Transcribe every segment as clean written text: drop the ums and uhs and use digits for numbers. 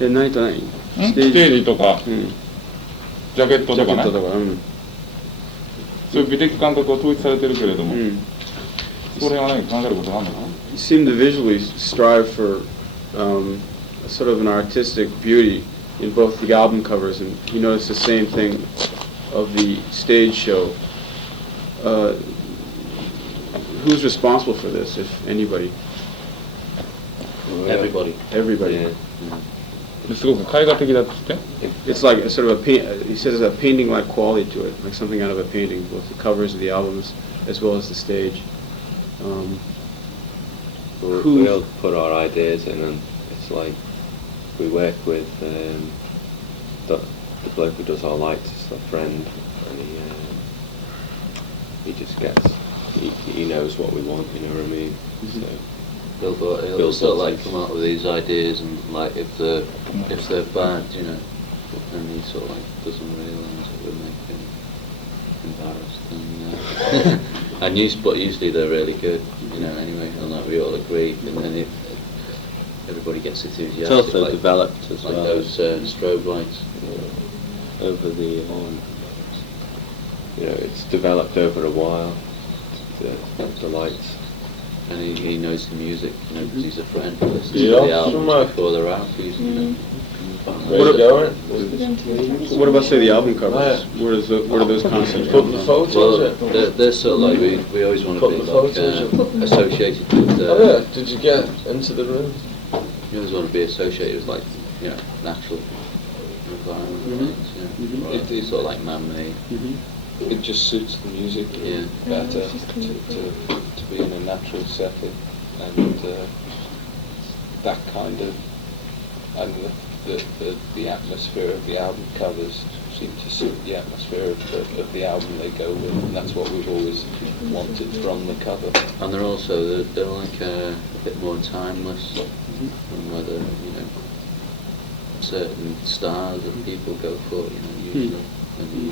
何と何？ステージとか、ジャケットとかね。そういう美的感覚は統一されてるけれども、それは何か考えることがあるのかな？ You seem to visually strive for sort of an artistic beauty in both the album covers, and you notice the same thing of the stage show. Who's responsible for this, if anybody? Everybody. Everybody. すごく絵画的だって言って。It's like a sort of he says a painting-like quality to it, like something out of a painting, both the covers of the albums as well as the stage. We'll put our ideas in, and it's like we work with the bloke who does our lights, is a friend, and he just gets, he knows what we want, you know what I mean? So He'll sort of like come up with these ideas, and like if they're bad, you know, then he sort of like doesn't realise that we're making embarrassed, and but usually they're really good, you know. Anyway, and like we all agree, and then everybody gets enthusiastic. It's also like, developed as like well. those strobe lights. Over the you know, it's developed over a while. The lights. And he knows the music, you know, because he's a friend. He listens to the albums before they're out. What about, say, the album covers? Where do those concepts come from? Well, they're sort of like, we always want to be like associated with... oh yeah, did you get into the room? You always want to be associated with, like, you know, natural environment things, you know. It's sort of like man-made. It just suits the music better to be in a natural setting, and that kind of, and the atmosphere of the album covers seem to suit the atmosphere of the album they go with, and that's what we've always wanted from the cover. And they're also they're like a bit more timeless, and whether, you know, certain styles that people go for, you know, usually. When you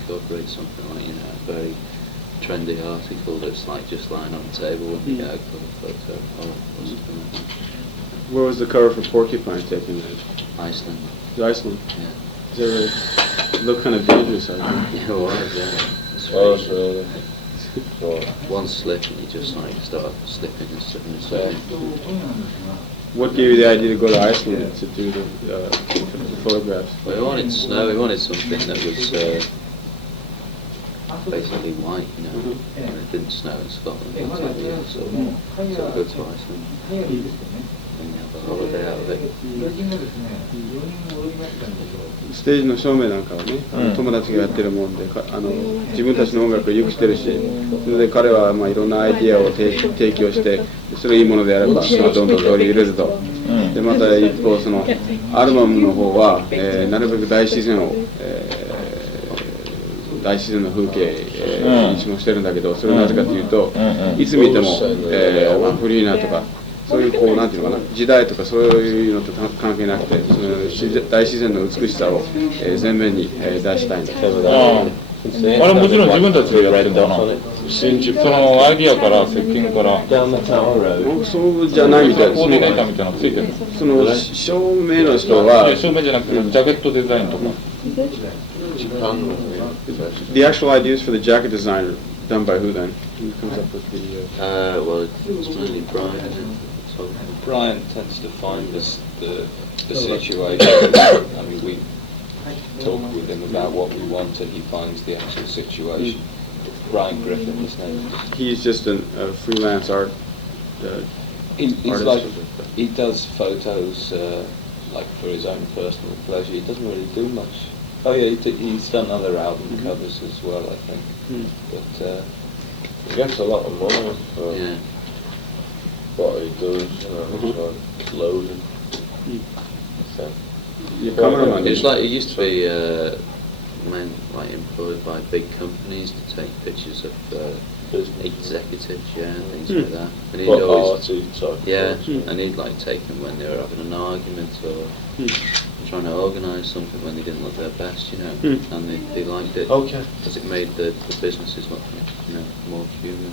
incorporate something like, you know, a very trendy article that's like just lying on the table when you get a cover photo or something like that. Where was the cover for Porcupine taken? Iceland. Iceland? Yeah. Does it look kind of dangerous, I think? Yeah, it was, yeah. It's really. One slip and you just like start slipping and slipping. What gave you the idea to go to Iceland to do the photographs? Well, we wanted snow, we wanted something that was basically white, you know. And it didn't snow in Scotland for 10 years, so go to Iceland and have a holiday out of it. ステージの照明なんかはね、友達がやってるもんで、自分たちの音楽をよくしてるし、それで彼はまあいろんなアイディアを提供して、それいいものであれば、どんどん取り入れると。でまた一方そのアルバムの方は、なるべく大自然を、大自然の風景にもしてるんだけど、それはなぜかというと、いつ見ても、フリーなとか。そういうこうなんていうのかな、時代とかそういうのと関係なくて、その大自然の美しさを前面に出したいんだ。あれもちろん自分たちでやってるんだな。そのアイディアからセッティングから。そうじゃないみたいです。コーディネーターみたいなのついてる。その照明の人は。照明じゃなくてジャケットデザインとか。The actual ideas for the jacket design are done by who then? Who comes up with the? Well, it's mainly Brian, isn't it? So Brian tends to find the situation. I mean, we talk with him about what we want, and he finds the actual situation. Brian Griffin, his name. He's just a freelance art. He's like he does photos like for his own personal pleasure. He doesn't really do much. Oh yeah, he's done other album covers as well, I think. But he gets a lot of money for what he does. You know, it's like loaded. So. It's like it used to be men like employed by big companies to take pictures of executives, things like that. And he'd always, and he'd like take them when they were having an argument or trying to organise something when they didn't look their best, you know. And they liked it because it made the businesses look, you know, more human.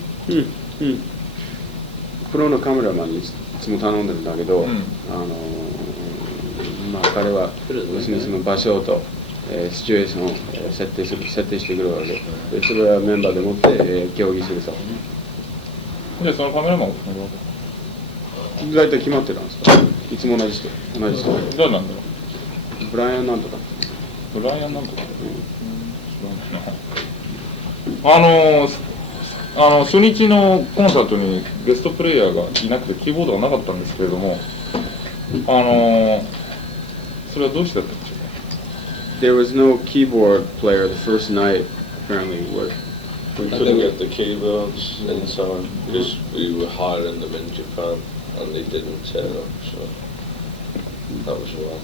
プロのカメラマンにいつも頼んでるんだけど、まあ、彼は要するにその場所と、シチュエーションを設定してくるわけで、それはメンバーでもって、協議するさ。じゃあそのカメラマンを大体決まってたんですか？いつも同じ人。じゃあなんだろう。ブライアンなんとか。ブライアンなんとか。初日のコンサートにゲストプレイヤーがいなくてキーボードがなかったんですけれども、それはどうしてだったんでしょうか。There was no keyboard player the first night, apparently. We couldn't get the keyboards in time because we were hiring them in Japan and they didn't turn up, so that was why.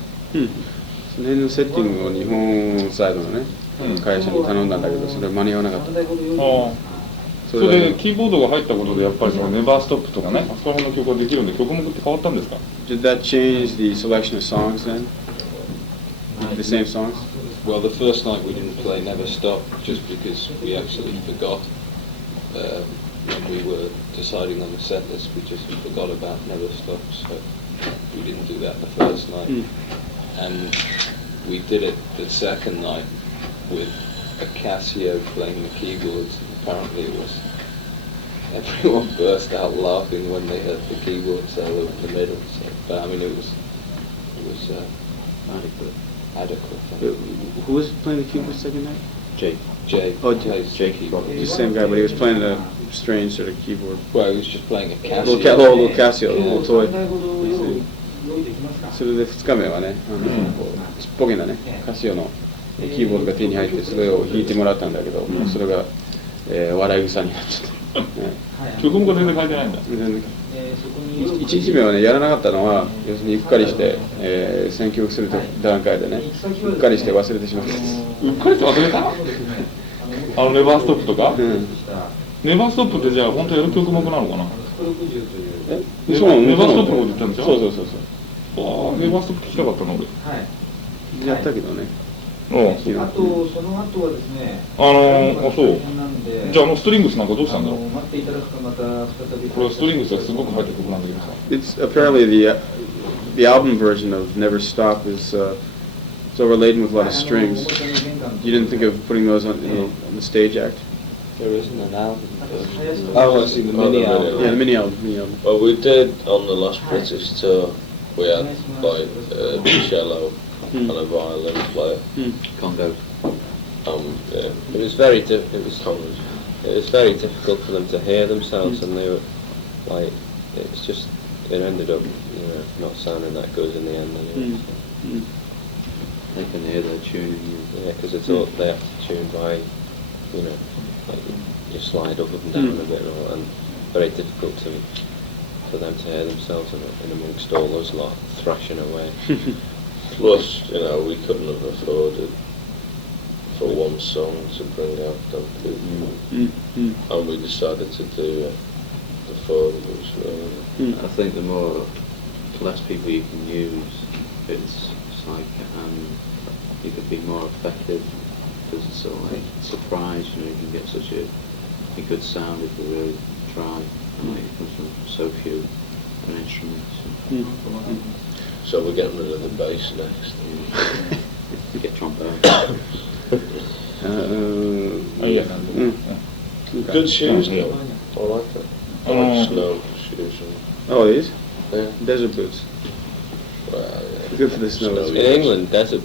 その辺のセッティングを日本サイドのね、会社に頼んだんだけど、それ間に合わなかった。それでキーボードが入ったことでやっぱりそのネバーストップとかね、あそこら辺の曲ができるんで曲目って変わったんですか？ Did that change the selection of songs then? The same songs? Well, the first night we didn't play Never Stop just because we actually forgot. When we were deciding on the set list, we just forgot about Never Stop, so we didn't do that the first night. And we did it the second night with a Casio playing the keyboards. Apparently it was, everyone burst out laughing when they heard the keyboard solo in the middle, so, but I mean it was adequate. Who was playing the keyboard second night? Jay. Oh, plays Jay. keyboard. The same guy, but he was playing a strange sort of keyboard. Well, he was just playing a Casio. Little Casio, little toy. それで2日目はね、ちっぽけなね、カシオのキーボードが手に入って、それを弾いてもらったんだけど、それが、笑い草になっちゃった。曲も全然変えてないんだ。1日目はね、やらなかったのは、要するにうっかりして、選曲する段階でね、うっかりして忘れてしまったんです。うっかりして忘れた？ネバーストップとか？ネバーストップってじゃあ本当やる曲目なのかな？ネバーストップのこと言ったんでしょ？そう。ネバーストップ聞きたかったの俺。やったけどね。あとその後はですね。そう。じゃあストリングスなんかどうしたんだろう。これはストリングスがすごく入った曲なんだけどさ。It's apparently the album version of Never Stop is it's overladen with a lot of strings. You didn't think of putting those on the stage act? There isn't an album version. Oh, I see, the mini album. Yeah, the mini album. Well, we did on the last British tour. We had like a cello and a violin player. Congo. Yeah. It was very very difficult for them to hear themselves, and they were like, it ended up, not sounding that good in the end anyway. They can hear their tuning. Yeah, because it's all they have to tune by, like you slide up and down a bit, and very difficult for them to hear themselves in amongst all those lot thrashing away. Plus, we couldn't have afforded for one song to bring out them people. And we decided to do the four of us, really. I think the less people you can use, it's like you could be more effective because it's sort of like surprise. You can get such a good sound if you really try. And it comes from so few instruments. So we're getting rid of the bass next. You get trombone. Good shoes, though. I like that. I like snow shoes. Oh, these? Yeah. Desert boots. Well, yeah. Good for the snow. In England, desert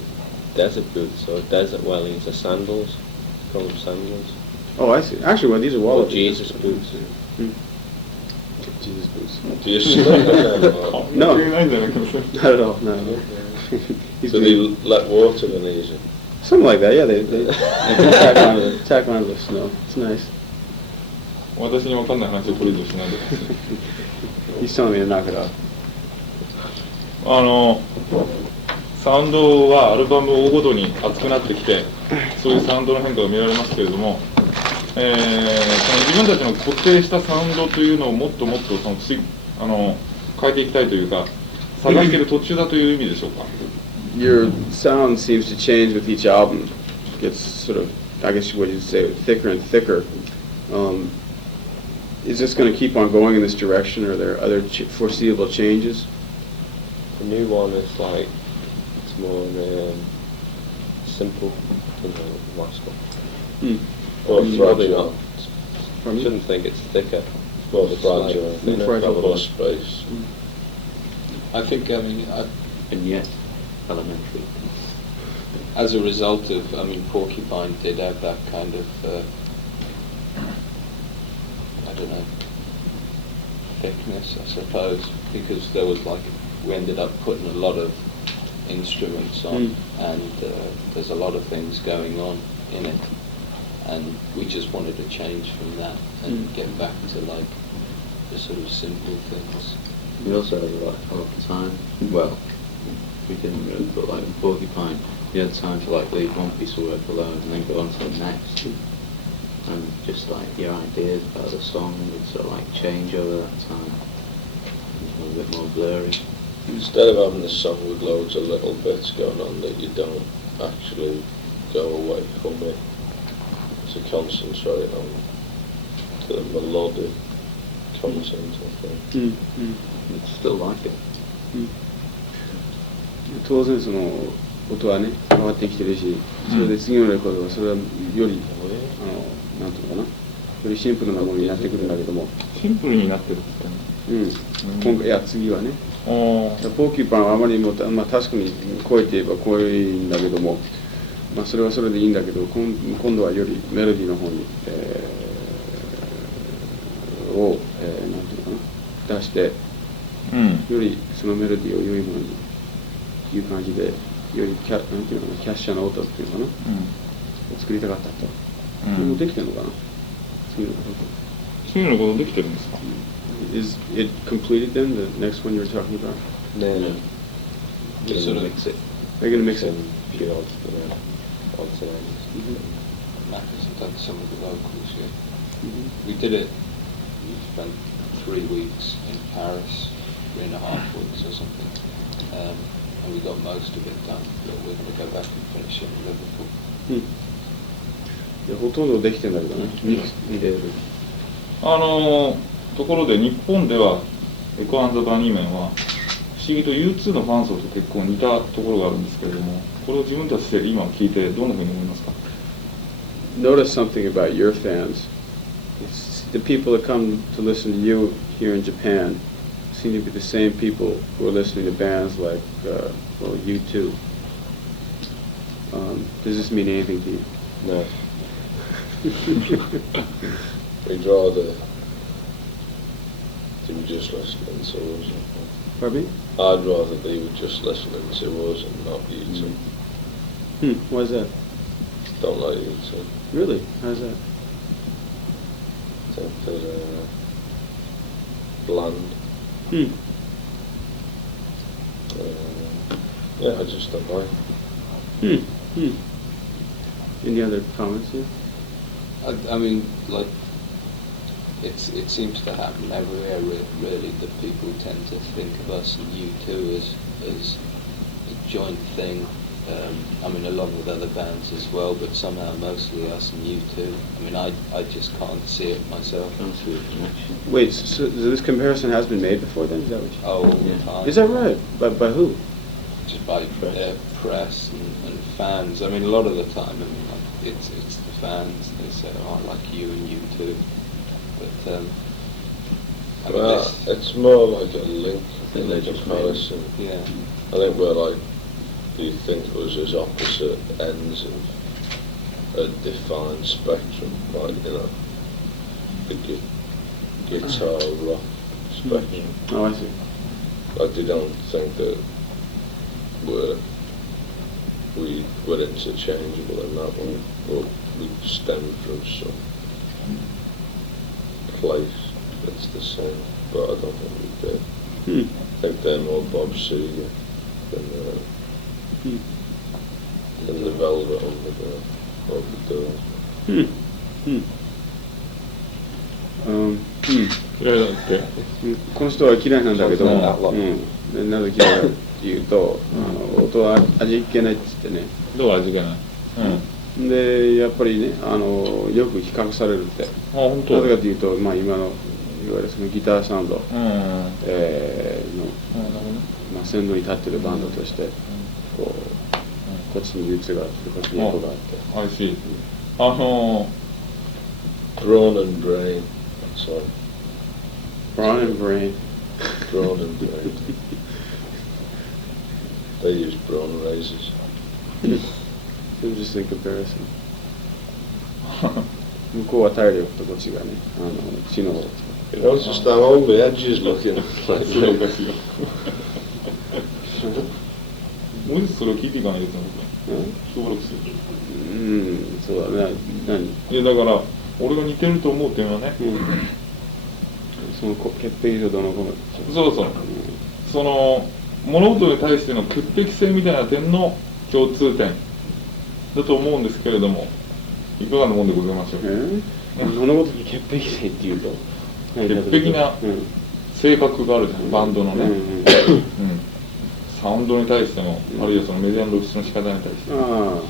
boots or desert wellies are sandals. Call them sandals. Oh, I see. Actually, well, these are wallabies. Jesus boots. Jesus boots. Do you sleep in them? No. Not at all, no. Do they let water in these? Something like that, yeah. They tack onto the snow. It's nice. 私に分かんない話を取りとしないで。He's telling me to knock it off. サウンドはアルバムを追うごとに熱くなってきて、そういうサウンドの変化が見られますけれども、その自分たちの固定したサウンドというのをもっともっと変えていきたいというか、探している途中だという意味でしょうか。Your sound seems to change with each album. It gets sort of, I guess what you'd say, thicker and thicker. Is this going to keep on going in this direction, or are there other foreseeable changes? The new one is like It's more simple than the last one. Or Probably fragile. not. I shouldn't think it's thicker. More It's fragile. like thinner, More fragile. More probably. space. I think, I mean, And yet elementary. as a result of, I mean, Porcupine did have that kind of, I don't know, thickness, I suppose, because there was like, we ended up putting a lot of instruments on, and there's a lot of things going on in it, and we just wanted to change from that and get back to like the sort of simple things. We also had a lot of time. Well, we didn't really, but like in Porcupine, you had time to like leave one piece of work alone and then go on to the next. And just like your ideas about the song would sort of like change over that time. It was a bit more blurry. Instead of having a song with loads of little bits going on that you don't actually go away from it, to concentrate on the melodic content, I think. It's still like it. 当然その音はね変わってきてるし、それで次のレコードはそれはよりなんていうのかな、よりシンプルなものになってくるんだけども、シンプルになってるんですかね。今回いや次はね、ポーキーパンはあまりにも、確かに声って言えば濃いんだけども、それはそれでいいんだけど、今度はよりメロディーの方に、なんていうのかな、出して、よりそのメロディーを良いものにっていう感じで、よりなんていうのかな、キャッシャーな音っていうのかな、作りたかったと。それもできてるのかな、次のこと。次のことできてるんですか。Is it completed then, the next one you're talking about? No. Just sort of Mix it. They're going to mix it. Few odds and ends. Matt hasn't done some of the vocals yet. We did it, we spent 3 weeks in Paris, 3.5 weeks or something, and we got most of it done, but we're going to go back and finish it in Liverpool. ほとんどできてんだけどね、ミックス入れる。ところで日本ではエコ&ザ・バニーメンは不思議と U2 のファン層と結構似たところがあるんですけれども、これを自分たちで今聞いてどんなふうに思いますか。 Notice something about your fans. It's the people that come to listen to you here in Japan seem to be the same people who are listening to bands like U2. Does this mean anything to you? No. We'd rather they were just listening to us. Pardon me? I'd rather they were just listening to us and not you two. Why is that? Don't like you two. Really? How's that? I think they're bland. Yeah, I just don't like them. Any other comments here? I mean, like, it seems to happen everywhere, really, that people tend to think of us and U2 as a joint thing. I mean, along with other bands as well, but somehow mostly us and U2. I mean, I just can't see it myself. Wait, so this comparison has been made before then? Is that what you... All the time. Is that right? By who? Just by press and fans. I mean, a lot of the time, I mean, like, it's the fans. They say, "Oh, I like you and U2." But I mean, Well, it's more like a link than a comparison. yeah. I think we're like, do you think it was as opposite ends of a defined spectrum, like, you know, the guitar rock spectrum. Oh, I see. Like, they don't think that we were interchangeable in that way. Well, we stem from some place that's the same, but I don't think we did. I think they're more Bob Seger than the Velvet Underground. 嫌いだって。この人は嫌いなんだけど、なぜ嫌いかっていうと、音は味気ないって言ってね。どう味気ない。でやっぱりね、よく比較されるって。本当。なぜかというと、今のいわゆるそのギターサウンドの先導に立ってるバンドとしてこうこっちにルーツがあってこっちにエコがあって。I see. Brawn and brain. Sorry. Brawn and brain. Brawn and brain. They use brawn razors. It was just in comparison. 向こうは体力とこっちがね、知能を使ってる。 Notice that all the edges looking like そうですよ。もう一つそれを聞いていかないといけないですね。登録する。そうだね。何？いやだから俺が似てると思うっていうのはね。その潔癖とどのこの。そうそう。その物事に対しての潔癖性みたいな点の共通点だと思うんですけれども、いかがなもんでございましょう。物事に潔癖性っていうと潔癖な性格があるじゃん、バンドのね。サウンドに対しても、あるいはそのメディアの露出の仕方に対しても。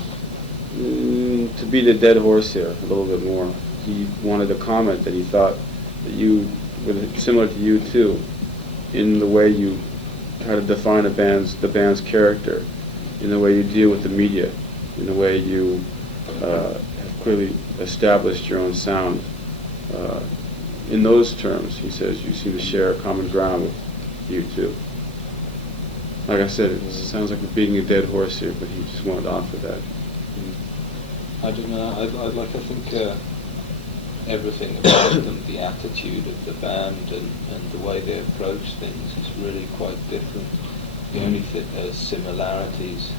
To be the dead horse here a little bit more, he wanted to comment that he thought that you were similar to you too, in the way you try to define the band's character, in the way you deal with the media, in the way you have clearly established your own sound. In those terms, he says, you seem to share a common ground with you too. Like I said, it sounds like we're beating a dead horse here, but he just wanted to offer that. I don't know. I think everything about them, the attitude of the band and the way they approach things is really quite different. The only similarities.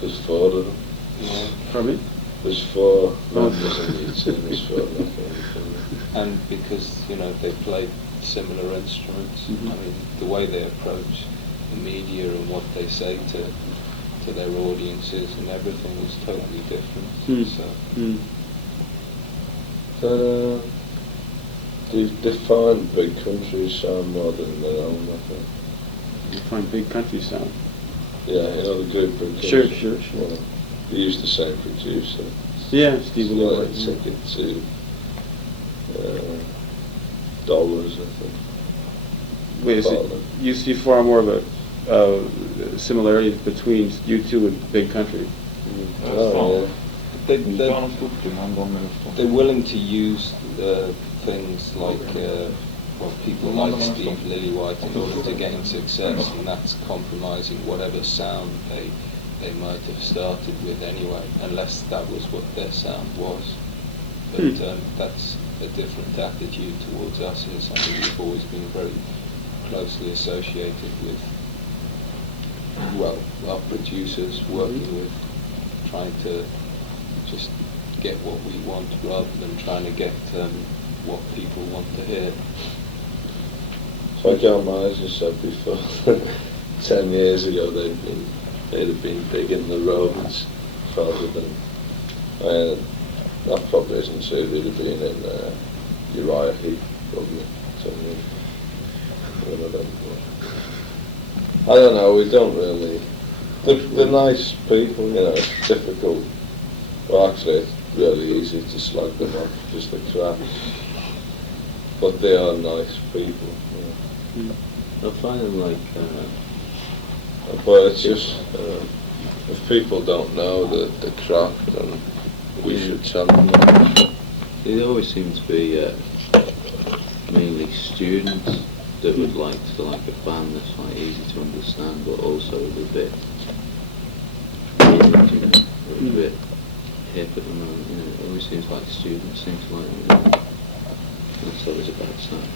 There's 4 of them. Yeah. Pardon me? There's 4 members in each team. There's 4 And because they play similar instruments. I mean, the way they approach the media and what they say to their audiences and everything is totally different. So. They find big countries sound more than their own, I think. You find big country sound? Yeah, the group Big Country. Sure. Well, they use the same producer. Yeah, Steve Lillard. Take it to dollars, I think. Wait, so you see far more of a similarity between you two and Big Country? They're willing to use things like people like Steve Lillywhite in order to gain success, and that's compromising whatever sound they might have started with anyway, unless that was what their sound was. But that's a different attitude towards us. Is something we've always been very closely associated with. Well, our producers working with, trying to just get what we want rather than trying to get what people want to hear. Like our manager said before, 10 years ago they'd have been big in the roads rather than, that probably isn't true, they'd have been in Uriah Heep probably 10 years. One of them. I don't know, we don't really, they're nice people, it's difficult. Well, actually it's really easy to slag them off, just the crap. But they are nice people. I find them like... but it's just, if people don't know the craft, then we should tell them that. They always seem to be mainly students that would like to like a band that's like easy to understand, but also is a bit weird, a bit hip at the moment. It always seems like students seem to like that's always a bad sign.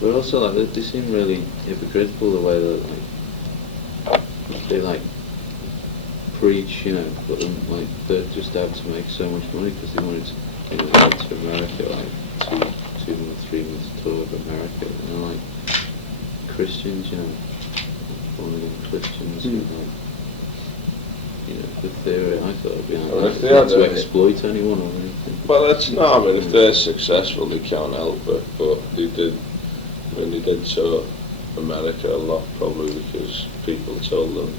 But also like they seem really hypocritical the way that they like preach, but then like they're just out to make so much money because they wanted to go to America, like 2 months, 3 months tour of America, and they're like Christians, born again Christians, and like, the theory I thought would be like not to exploit anyone or anything. Well, that's not. I mean, if they're successful, they can't help it. But they did tour America a lot, probably because people told them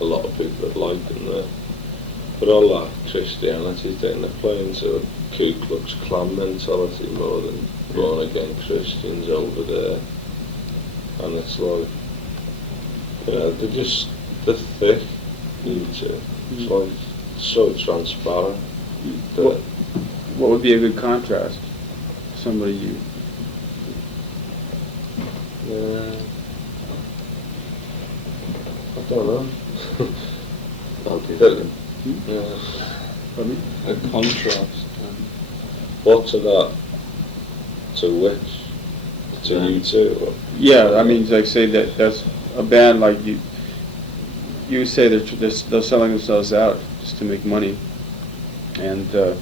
a lot of people had liked them there. But all that Christianity thing, they're playing to a Ku Klux Klan mentality more than born again Christians over there. And it's like, Yeah, they're thick, U2. It's like so transparent. What would be a good contrast? Somebody you... I don't know. I'll do That- that. Yeah. Pardon me? A contrast. What to that? To which? To U2? Or? Yeah, I mean, like say that's a band like you. You say they're selling themselves out just to make money, and No,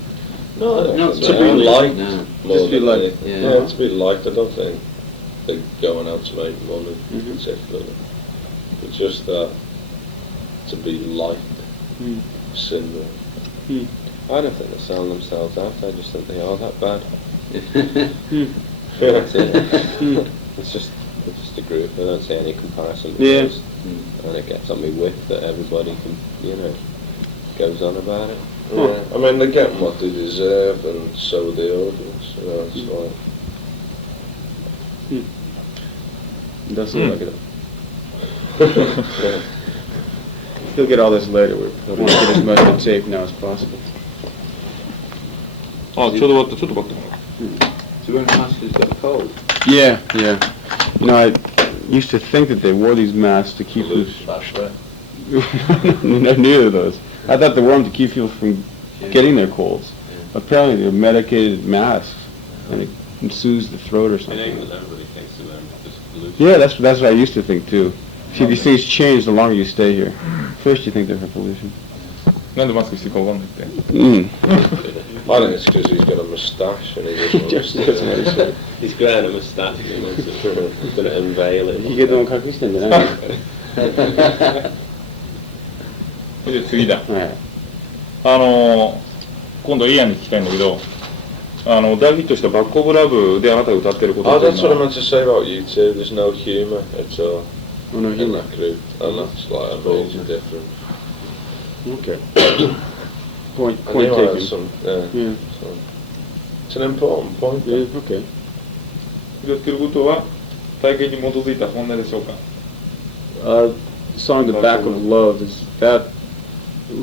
to to be be liked. no. More Just be than liked. they- Yeah. to be liked. I don't think they're going out to make money Mhm. particularly. It's just that to be liked syndrome. I don't think they're selling themselves out. I just think they are that bad. Yeah. That's it. It's just a group. I don't see any comparison. Yeah. Because, and it gets on me whip that everybody can, goes on about it. Yeah. I mean, they're getting what they deserve, and so are the audience. It's like. doesn't look like it. He'll get all this later. We want to get as much on tape now as possible. あ、ちょうど終わった。ちょっと待って。 So when Master's got a cold? Yeah, yeah. You know, I used to think that they wore these masks to keep them. Neither of those. I thought they wore them to keep people from getting their colds. Apparently, they're medicated masks, and it soothes the throat or In something. England, everybody thinks of them just pollution. Yeah, that's what I used to think too. See, these things change the longer you stay here. First, you think they're for pollution. なんでマスクしてるかわかんないって。 Mm. I think it's because he's got a moustache and he doesn't want to He's growing a moustache and he wants to unveil it. ヒゲでも隠してんじゃないの？それで次だ。はい。今度イアンに聞きたいんだけど、大ヒットしたバックオブラブであなたが歌ってること Oh, っていう that's の what I は meant to say about you two. There's no humour at all Oh, no in humor. that group, and that's like a major difference. Okay. Point I knew I had taken. some, Yeah. so it's an important point. Yeah. Okay. やってることは体験に基づいた本音でしょうか。 Song "The Back of Love" is that.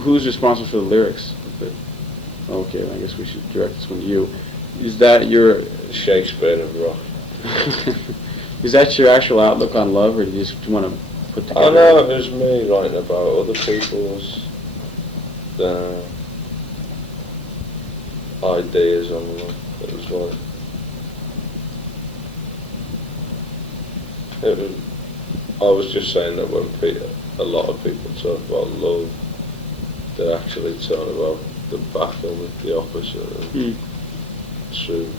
Who's responsible for the lyrics? Okay, I guess we should direct this one to you. Is that your Shakespeare of rock. is that your actual outlook on love, or do you just want to put together? I know it was me writing about other people's ideas on love. It was like I was just saying that when a lot of people talk about love, they're actually talking about the back of it, the opposite of true.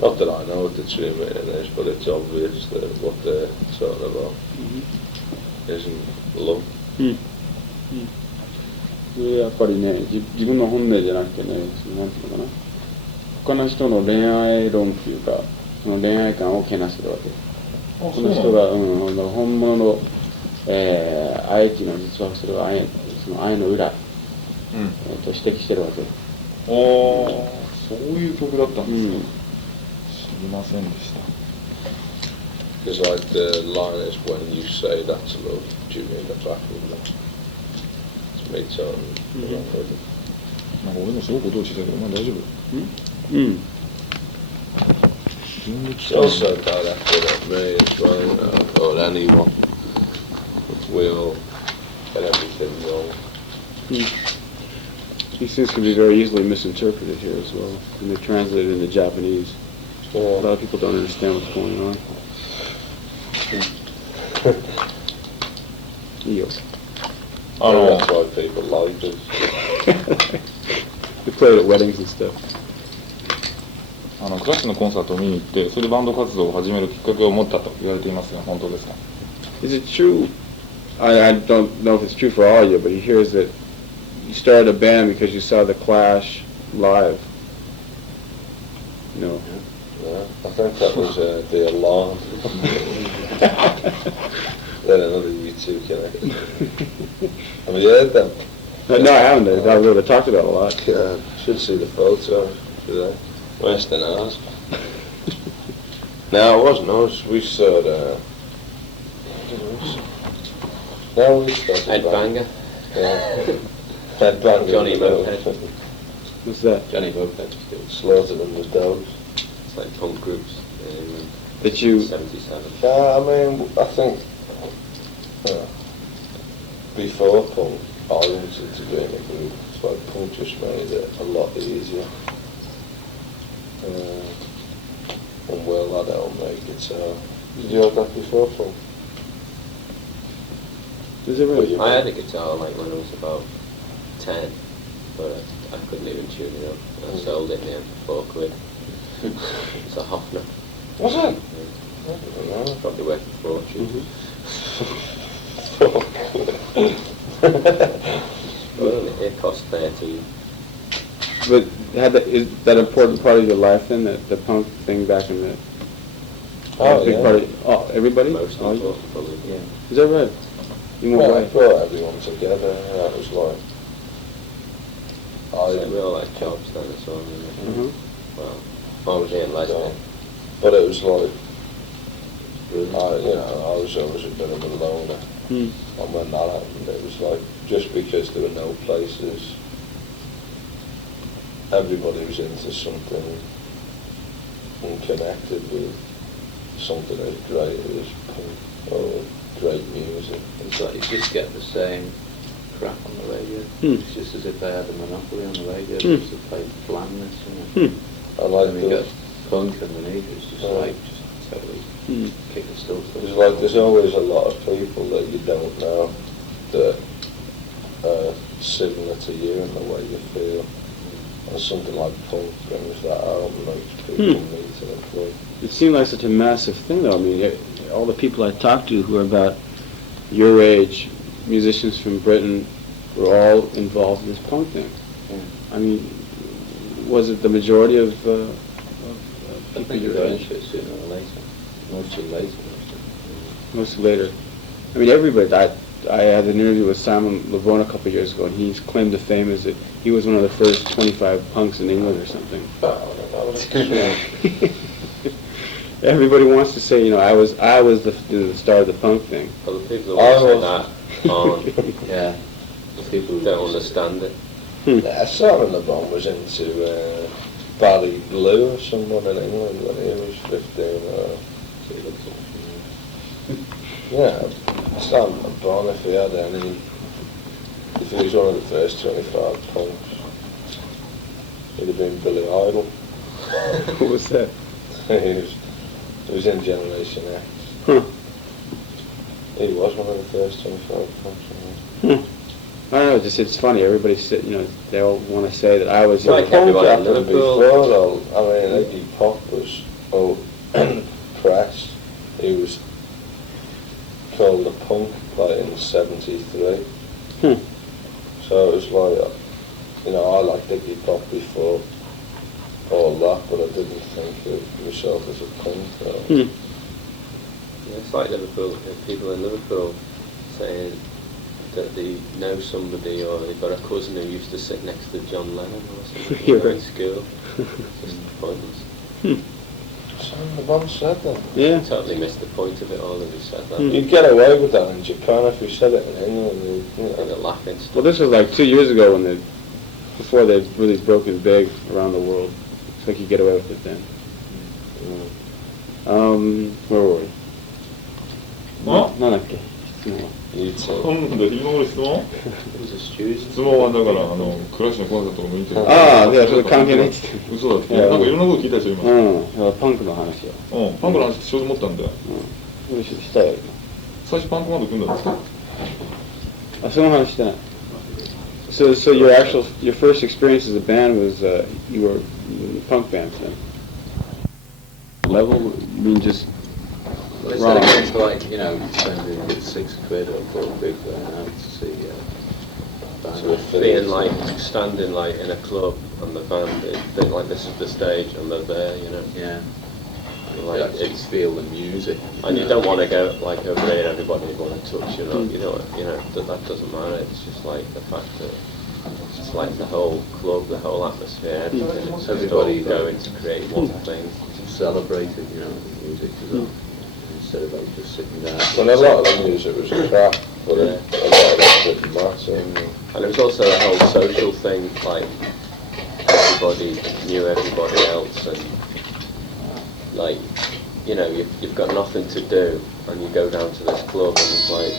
Not that I know what the true meaning is, but it's obvious that what they're talking about isn't love. やっぱりね、自分の本音じゃなくてね、なんていうのかな、他の人の恋愛論っていうか、その恋愛観をけなしてるわけ。この人が、本物の、愛っていうのは実はそれは愛、その愛の裏、と指摘してるわけ。おー、そういう曲だったんですか。知りませんでした。 Because like the line is when you say that's love, do you mean the back of love? It's me telling you wrong with it. なんか俺もすごく音を小さいけど、まあ大丈夫。It's also bad after that me as well, or anyone. We all get everything wrong. These things can be very easily misinterpreted here as well, and they're translated into Japanese. A lot of people don't understand what's going on. That's why people like it. They play it at weddings and stuff. クラシックのコンサートを見に行って、それでバンド活動を始めるきっかけを持ったと言われていますが、本当ですか？ Is it true? I don't know if it's true for all of you, but he hears that you started a band because you saw the Clash live. No. Yeah, I think that was the alarm. Then another YouTube connection. Have you heard them? No, I haven't. They've talked about it a lot. Yeah, should see the photo today. Worse than ours. No, it wasn't us. We saw No, we started Headbanger. Yeah. Headbanger. Johnny Moped. What's that? Johnny Moped. Slaughtered them with dogs. It's like punk groups in That you... 77. Yeah, I mean, I think before punk, I wanted to be in a group. It's like punk just made it a lot easier. And Will had our mate guitar. Did you have that before punk? Is it really? I had a guitar like when I was about 10, but I couldn't even tune it up. I sold it in the end for £4. It's a Hofner. Was it? Yeah. I don't know. Probably worth a fortune. Well, it cost 13. But is that an important part of your life then, the punk thing back in the... Oh, big yeah. part of, everybody? Most Oh, important, probably. yeah. Is that right? In what Well, way? it brought everyone together. That was like... So we all had jobs then as well. Mhm. Well, I was in Leicester. But it was like... I was always a bit of a loner. Hmm. And when that happened, it was like, just because there were no places, everybody was into something and connected with something as great as punk or great music. It's like you just get the same crap on the radio. It's just as if they had a monopoly on the radio. Just to play blandness, you know. I like I mean, you got punk underneath, it's just like, just totally kick the stuff. It's like there's always a lot of people that you don't know that are similar to you in the way you feel. And something like punk brings that out and makes people meet in a club. It seemed like such a massive thing, though. I mean, all the people I talked to who are about your age, musicians from Britain, were all involved in this punk thing. I mean, was it the majority of I people think your age? eventually, sooner or later. Mostly later. Mostly later. I mean, everybody. I had an interview with Simon Le Bon a couple of years ago, and his claim to fame is that he was one of the first 25 punks in England or something. Everybody wants to say, I was the star of the punk thing. Well, the people that want to say that aren't, Yeah. The people who don't understand it. Yeah, Simon Le Bon was into Barry Blue or someone in England when he was 15 or... Yeah, Simon Le Bon, if he had any... If he was one of the first 25 punks, he'd have been Billy Idol. Who was that? He was in Generation X. Huh. He was one of the first 25 punks. I don't know, it's funny. Everybody said, they all want to say that I was... Like everybody in Happened Liverpool. before, though. I mean, Iggy Pop was pressed. He was called a punk in 73. So it was like, I liked Iggy Pop before all that, but I didn't think of myself as a punk. Yeah, it's like Liverpool, people in Liverpool saying that they know somebody or they've got a cousin who used to sit next to John Lennon or something in school. Just pointless. Simon Le Bon said that. Yeah. Totally missed the point of it all if he said that. You'd get away with that in Japan if you said it in England. And they're laughing stuff. Well, this was like 2 years ago before they really broken big around the world. It's like you get away with it then. Where were we? Nanake. You too. 今度今頃質問 He's a student. 質問はだからクラッシュのコンサートを見てるああ、いや、それ関係ないっつって。嘘だってなんかいろんなこと聞いたでしょ今パンクの話よ。パンクの話しようと思ったんだよしたよ。最初パンクバンド組んだんですかあ、その話してない。So your first experience as a band was you were in punk bands then? Level? You mean just Well, it's wrong? against spending £6 or £4 out to see Being like, standing like in a club and the band, like this is the stage and they're there, Yeah. Like, You actually feel the music. And you don't want to go like over there, everybody want to touch you, that doesn't matter. It's just like the fact that it's like the whole club, the whole atmosphere, everything. It's everybody going to create one thing. Celebrating, the music as well. Instead of like just sitting there. Well, a lot of the music was crap. But a lot of it didn't matter. And it was also a whole social thing, like everybody knew everybody else, and like, you know, you've got nothing to do, and you go down to this club and it's like,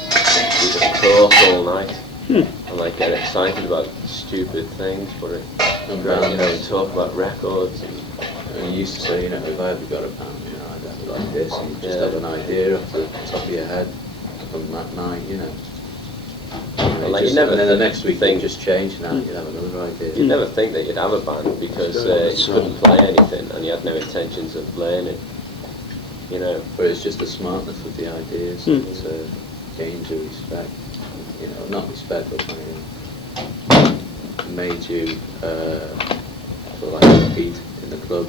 you just talk all night, and like get excited about stupid things, but it, you know, talk about records. And you used to say, you know, if I ever got a band, you know, I'd have it like this, and you just have an idea off the top of your head from that night, you know. Like Just, you never and then the think- next week they just change now, you'd have another idea. You'd never think that you'd have a band because you couldn't play anything and you had no intentions of learning, you know. But it's just the smartness of the ideas that gained your respect. You know, not respect, but made you feel like compete in the club.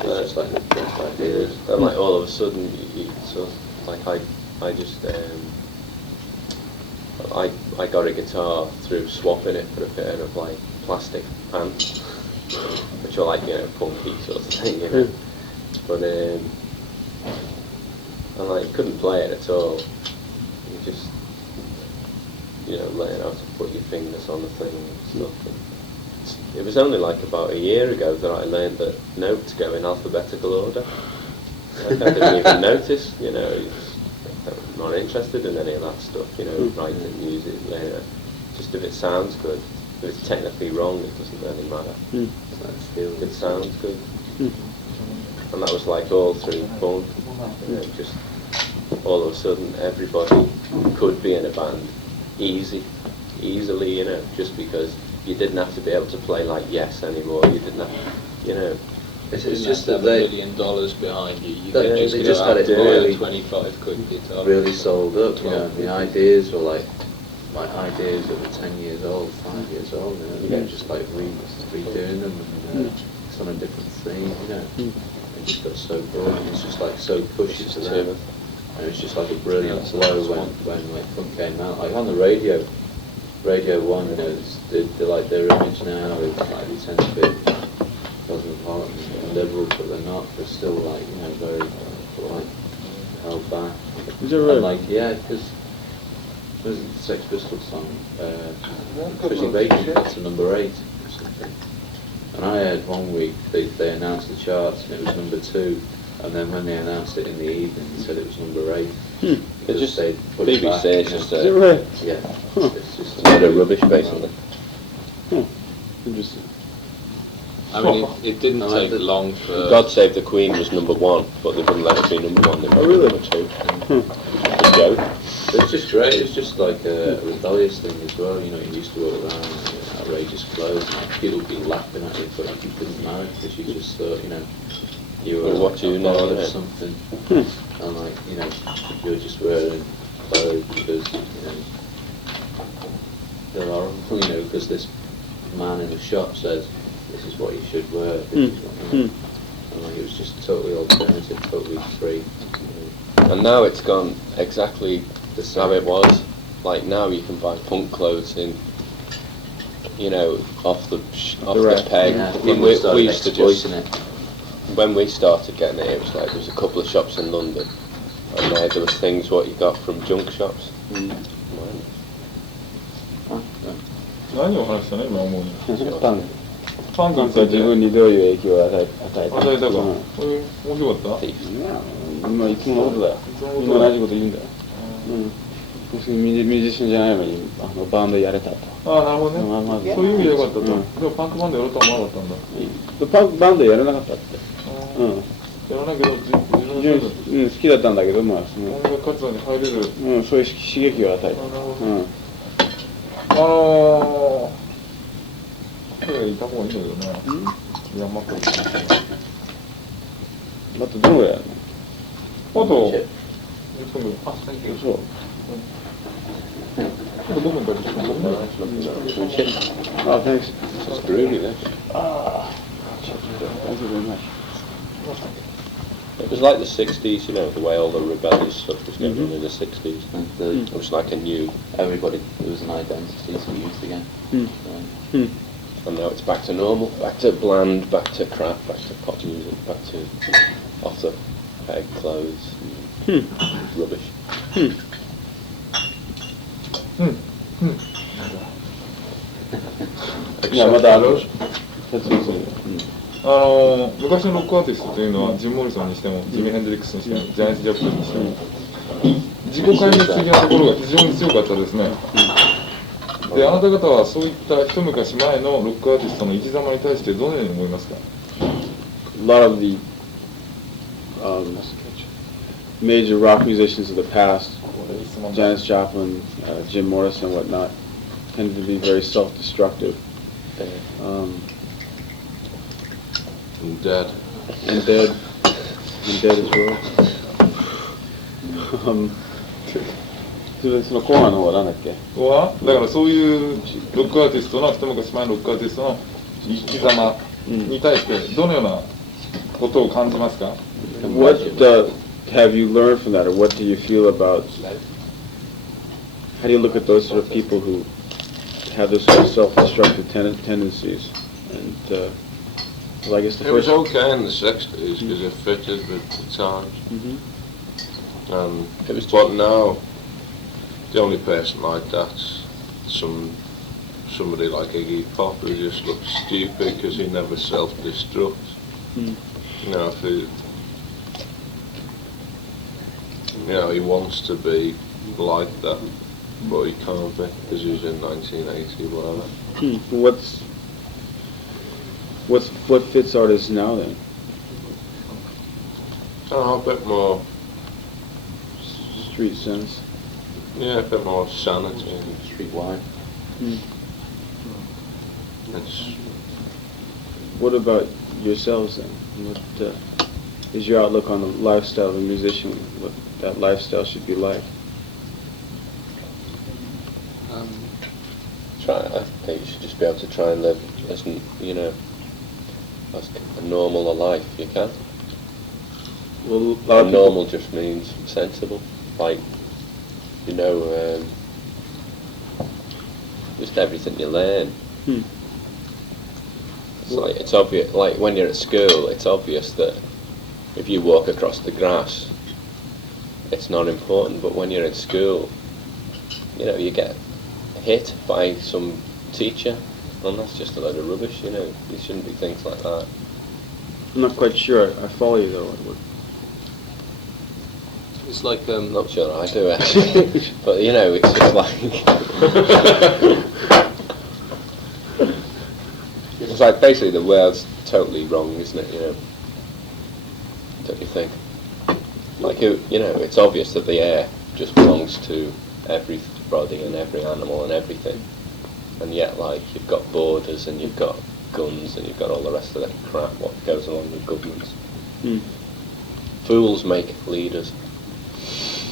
It's just like the best ideas. And like all of a sudden, you sort of, like I just I got a guitar through swapping it for a pair of like plastic pants, which are like, you know, punky sort of thing, you know. But and like couldn't play it at all. You just, you know, learn how to put your fingers on the thing and stuff. And it was only like about a year ago that I learned that notes go in alphabetical order. Like I didn't even notice, you know. I'm not interested in any of that stuff, you know, writing music, later. Just if it sounds good. If it's technically wrong, it doesn't really matter. If it sounds good. And that was like all through fun. You know, just all of a sudden everybody could be in a band easily, you know, just because you didn't have to be able to play like Yes anymore. You didn't have, you know. It's just that $1 million behind you. You They can just go had out it and buy really- a 25 quid guitar. Really sold up, you know. The ideas were like ideas that were 10 years old, 5 years old, you know. You know, just like redoing them and it's on a different theme, you know. They just got so good, and it's just like so pushy to them. And it's just like a brilliant flow when like funk came out. Like on the Radio 1, you know, they're like their image now is like they tend to be cosmopolitan and liberal, but they're not. They're still like, you know, very like held back. Is that right? And like, yeah, because there's the Sex Pistols song, Fizzy Bacon got to number 8 or something. And I heard one week they announced the charts and it was number 2, and then when they announced it in the evening, they said it was number 8. It's just they put it back, BBC, it's just Is that right? yeah, it's just a bit of rubbish basically. Interesting. I mean, it didn't take long for... God Save the Queen was number 1, but they wouldn't let it be number 1, they made really? it number 2. Good joke. It's just great. It's just like a rebellious thing as well. You know, you used to walk around in outrageous clothes, and people would be laughing at you, but you couldn't marry because you just thought, you know, you were Well, what do you know, part of innit? something, and like, you know, you were just wearing clothes because, you know, they're horrible. You know, because this man in the shop says, "This is what you should wear." This is what, you know. And like, it was just totally alternative, totally free. And now it's gone exactly how it was. Like now you can buy punk clothes in, you know, off the peg. Yeah, And people we started used to just, exploiting it. when we started getting it, it was like there was a couple of shops in London, and there was things what you got from junk shops. 何を話したの今思うに。パンパンクについてが自分にどういう影響を与えた与えたか。面白かった？いや、今いつものことだよ。みんな同じこと言うんだよ。ミュージシャンじゃないのにバンドやれたと。ああ、なるほどね。まずそういう意味でよかったと。でうんもパンクバンドやろうとは思わなかったんだ。パンクバンドやらなかったって。やらないけど自分非常に好きだったんだけど、まあその音楽活動に入れる。そういう刺激を与えた。なるほど。彼いた方がいいんだけどね。山子。あとどのぐらいやるの？あと10分ぐらい。あ、そう。あと5分から10分ぐらい。あ、thanks. It's groovy then. Thank you very much. It was like the 60s, you know, the way all the rebellious stuff was going on in the 60s. And It was like a new, everybody, there was an identity to youth again. and now it's back to normal, back to bland, back to crap, back to pop music, back to off the peg clothes, and rubbish. いやまだある。昔のロックアーティストというのはジム・モリソンにしてもジミー・ヘンドリックスにしてもジャニス・ジャプソンにしても自己壊滅的なところが非常に強かったですね。で、あなた方はそういった一昔前のロックアーティストの生き様に対してどのように思いますか？ A lot of the major rock musicians of the past, Janis Joplin, Jim Morrison, and whatnot, tended to be very self-destructive. And dead. And dead as well. その後半の方は何だっけ？だからそういうロックアーティストの一昔前のロックアーティストの生き様に対してどのようなことを感じますか？ What have you learned from that, or what do you feel about? How do you look at those sort of people who have those sort of self-destructive tendencies? And well, I guess the it was first. okay in the 60s because it fitted with the times. It was. But now, the only person like that's somebody like Iggy Pop who just looks stupid because he never self-destructs. You know, if he, you know, he wants to be like that, but he can't be because he's in 1980 whatever. What fits artists now then? Oh, a bit more Street sense. Yeah, a bit more sanity. Streetwise. It's What about yourselves then? What is your outlook on the lifestyle of a musician? What that lifestyle should be like? I think you should just be able to try and live as as a normal a life you can. Well, normal just means sensible, like just everything you learn. It's obvious. Like when you're at school, it's obvious that if you walk across the grass, it's not important. But when you're in school, you get hit by some teacher, and that's just a load of rubbish. There shouldn't be things like that. I'm not quite sure. I follow you though. It's like not sure I do actually, but it's just like it's like basically the world's totally wrong, isn't it? Don't you think? Like it's obvious that the air just belongs to everybody and every animal and everything, and yet like you've got borders and you've got guns and you've got all the rest of that crap what goes along with governments. Fools make leaders.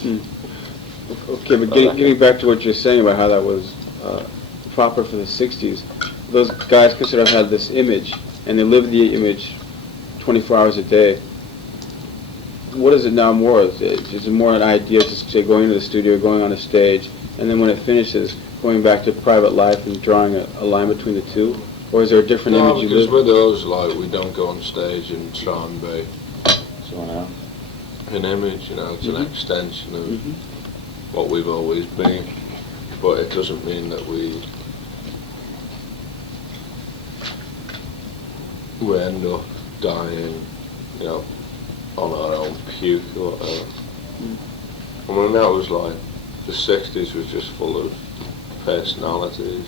Okay, but getting back to what you're saying about how that was proper for the 60s, those guys could sort of have this image, and they live the image 24 hours a day. What is it now more? Is it more an idea of just say going to the studio, going on a stage, and then when it finishes, going back to private life and drawing a line between the two? Or is there a different image you live? No, because with us, like, we don't go on stage and try and be someone else. An image, it's an extension of what we've always been, but it doesn't mean that we end up dying, on our own puke or whatever. I mean, that was like, the 60s was just full of personalities,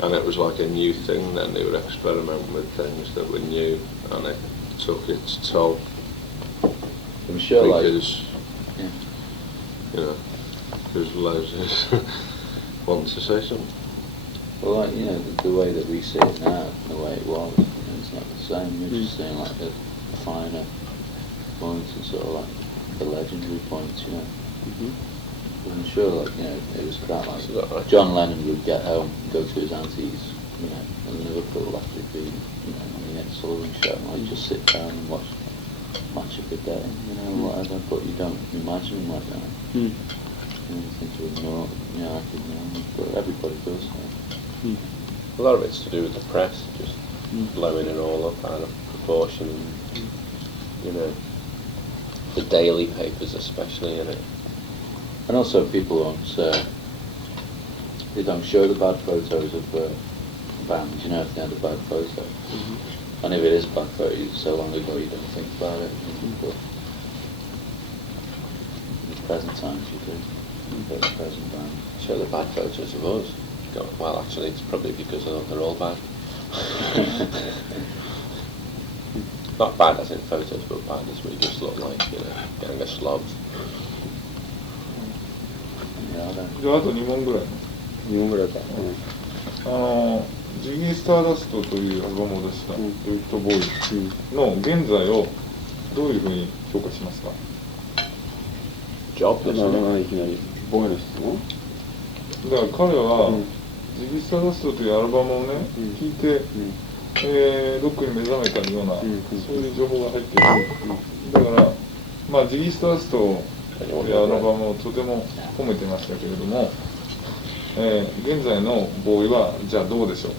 and it was like a new thing then. They were experimenting with things that were new, and it took its toll. I'm sure, because, because loads want to say something. Well, the way that we see it now, the way it was, it's not the same. We're just seeing like the finer points and sort of like the legendary points, I'm sure, like, it was crap. Like John Lennon would get home, go to his auntie's, in Liverpool after he'd been, on the Ed Sullivan show, and like just sit down and watch Match of the Day, whatever. But you don't imagine him like that. You think to ignore, I can know, but everybody does. A lot of it's to do with the press, just blowing it all up out of proportion, and, the daily papers especially, And also people won't they don't show the bad photos of bands, you know, if they had a bad photo. And if it is a bad photo, so long ago you don't think about it. But in the present times you do. The present band. Show the bad photos of us. Well, actually, it's probably because they're all bad. Not bad as in photos, but bad as we just look like, you know, getting a slobs. じゃああと2問ぐらい。2問ぐらいか。ジギー・スターダストというアルバムを出したデビッド・ボーイの現在をどういうふうに評価しますか？ジョブですね。いきなりボーイの質問？だから彼は、ジギー・スターダストというアルバムをね、聴いて、ロックに目覚めたような、そういう情報が入っている。だから、まあ、ジギー・スターダストというアルバムをとても褒めてましたけれども、現在のボーイはじゃあどうでしょう。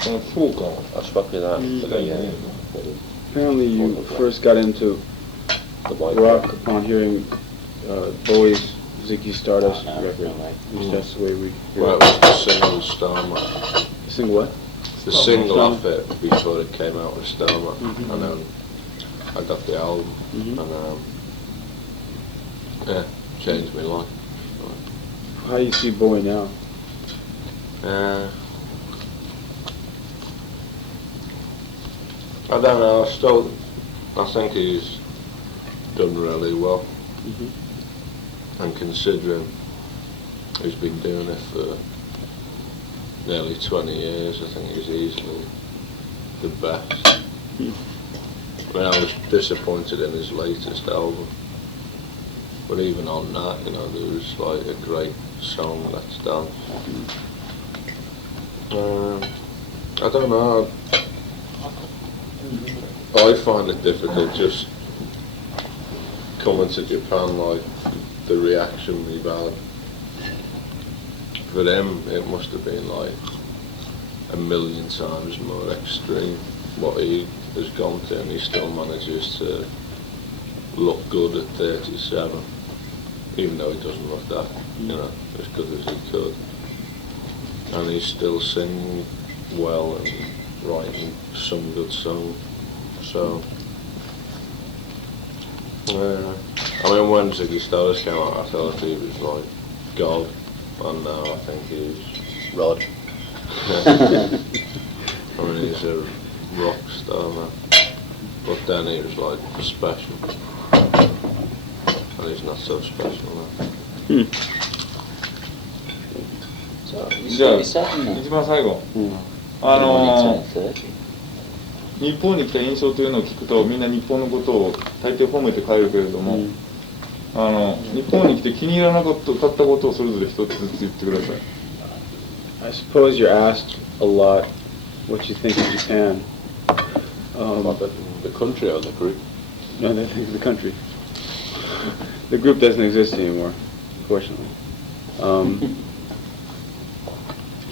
その評価を聞きたいね。Apparently you first got into rock upon hearing Bowie's Ziggy Stardust record. That's the way we hear Well, it. it was the single Starman. The single what? The single off it before it came out was Starman. And then I got the album and yeah, changed my life. How do you see Bowie now? I don't know, I think he's done really well. And considering he's been doing it for nearly 20 years, I think he's easily the best. I mean, I was disappointed in his latest album, but even on that, you know, there was like a great song, Let's Dance. I don't know, I find it difficult just coming to Japan, like the reaction we've had. For them, it must have been like 1,000,000 times more extreme what he has gone to, and he still manages to look good at 37, even though he doesn't look that, you know, as good as he could. And he's still singing well and writing some good songs. So, I mean, when Ziggy Stardust came out, I thought he was like God, and now I think he's Rod. I mean, he's a rock star, man. But then he was like special, and he's not so special now. じゃあ一番最後、日本に来た印象というのを聞くとみんな日本のことを大抵褒めて帰るけれども、日本に来て気に入らなかったことをそれぞれ一つずつ言ってください。I suppose you're asked a lot what you think of Japan. About the country or the group? No, I think the country. The group doesn't exist anymore, unfortunately.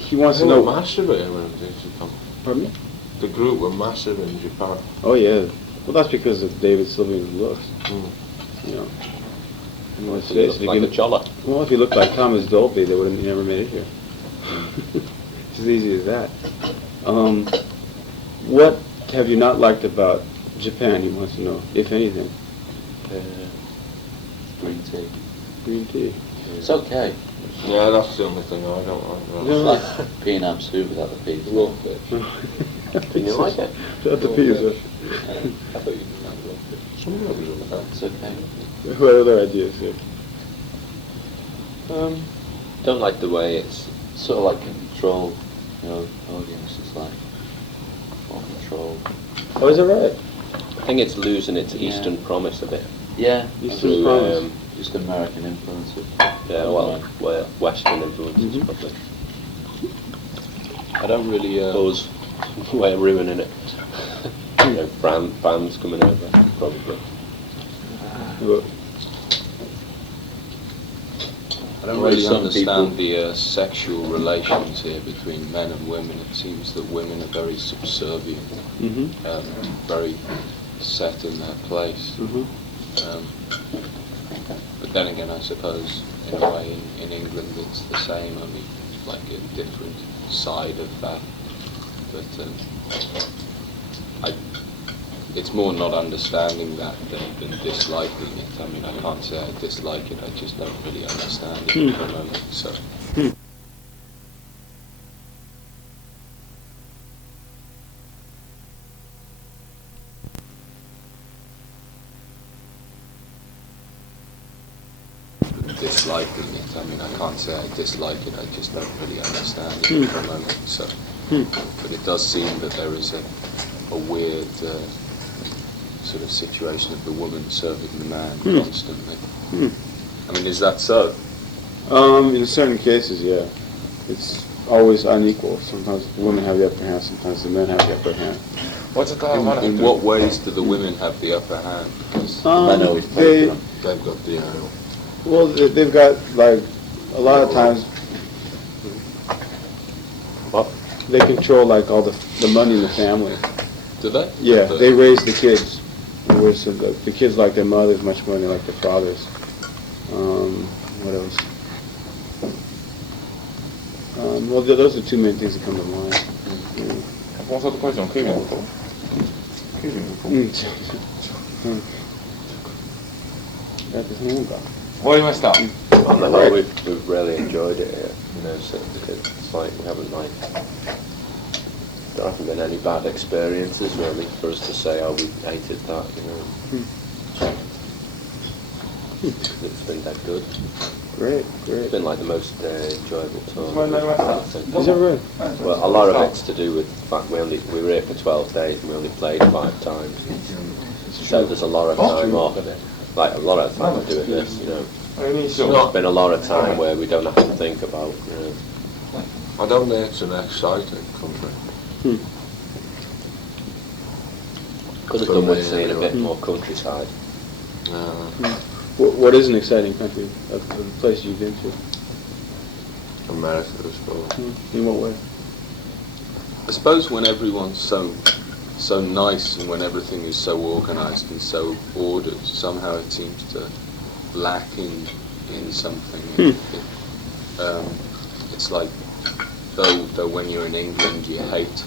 He wants to They know. were massive in Japan. Pardon me? The group were massive in Japan. Oh yeah. Well, that's because of David Sylvian's looks. You know. And let's face it, Like a cholla. well, if he looked like Thomas Dolby, they would have never made it here. It's as easy as that. What have you not liked about Japan? He wants to know, if anything. Green tea. Green tea. It's okay. Yeah, that's the only thing I don't like. It's like P&M soup without the peas. Didn't you like it? Without the peas. I thought you didn't like it. Some of it was It's okay. What other ideas? Yeah. Don't like the way it's Sort of like control, you know, audience is like more control. Oh, is that right? I think it's losing its Yeah. Eastern promise a bit. Yeah, Eastern Through, promise. just American influences. Yeah, well, Western influences probably. I don't really. Us, we're ruining it. You know, fans coming over, probably. Well, I don't Well, really some understand the sexual relations here between men and women. It seems that women are very subservient, very set in their place. But then again, I suppose in a way in England it's the same. Only like a different side of that. But it's more not understanding that than disliking it. I mean, I can't say I dislike it, I just don't really understand it at the moment. So. Disliking it. I mean, I can't say I dislike it, I just don't really understand it at the moment. So, but it does seem that there is a weird sort of situation of the woman serving the man constantly. I mean, is that so? In certain cases, yeah. It's always unequal. Sometimes the women have the upper hand, sometimes the men have the upper hand. In what ways do the women have the upper hand? Because they've got the well, they've got, like, a lot of times, they control, like, all the money in the family. Do they? Yeah, they raise the kids. Whereas the kids like their mothers much more than they like their fathers. What else? Well, those are two main things that come to mind. On the whole, we've really enjoyed it here. You know, so it's like we haven't there haven't been any bad experiences really for us to say, oh, we hated that. You know, it's been that good. Great. It's been like the most enjoyable tour. Is it really? Well, a lot of it's to do with the fact we were here for 12 days and we only played 5 times. So there's a lot of time off. Like a lot of time we're doing this, you know. There's been a lot of time where we don't have to think about, you know. I don't think it's an exciting country. Could have done with seeing a bit more countryside. What is an exciting country of the place you've been to? America, I suppose. In what way? I suppose when everyone's so nice and when everything is so organised and so ordered, somehow it seems to lack in something. It's like though when you're in England you hate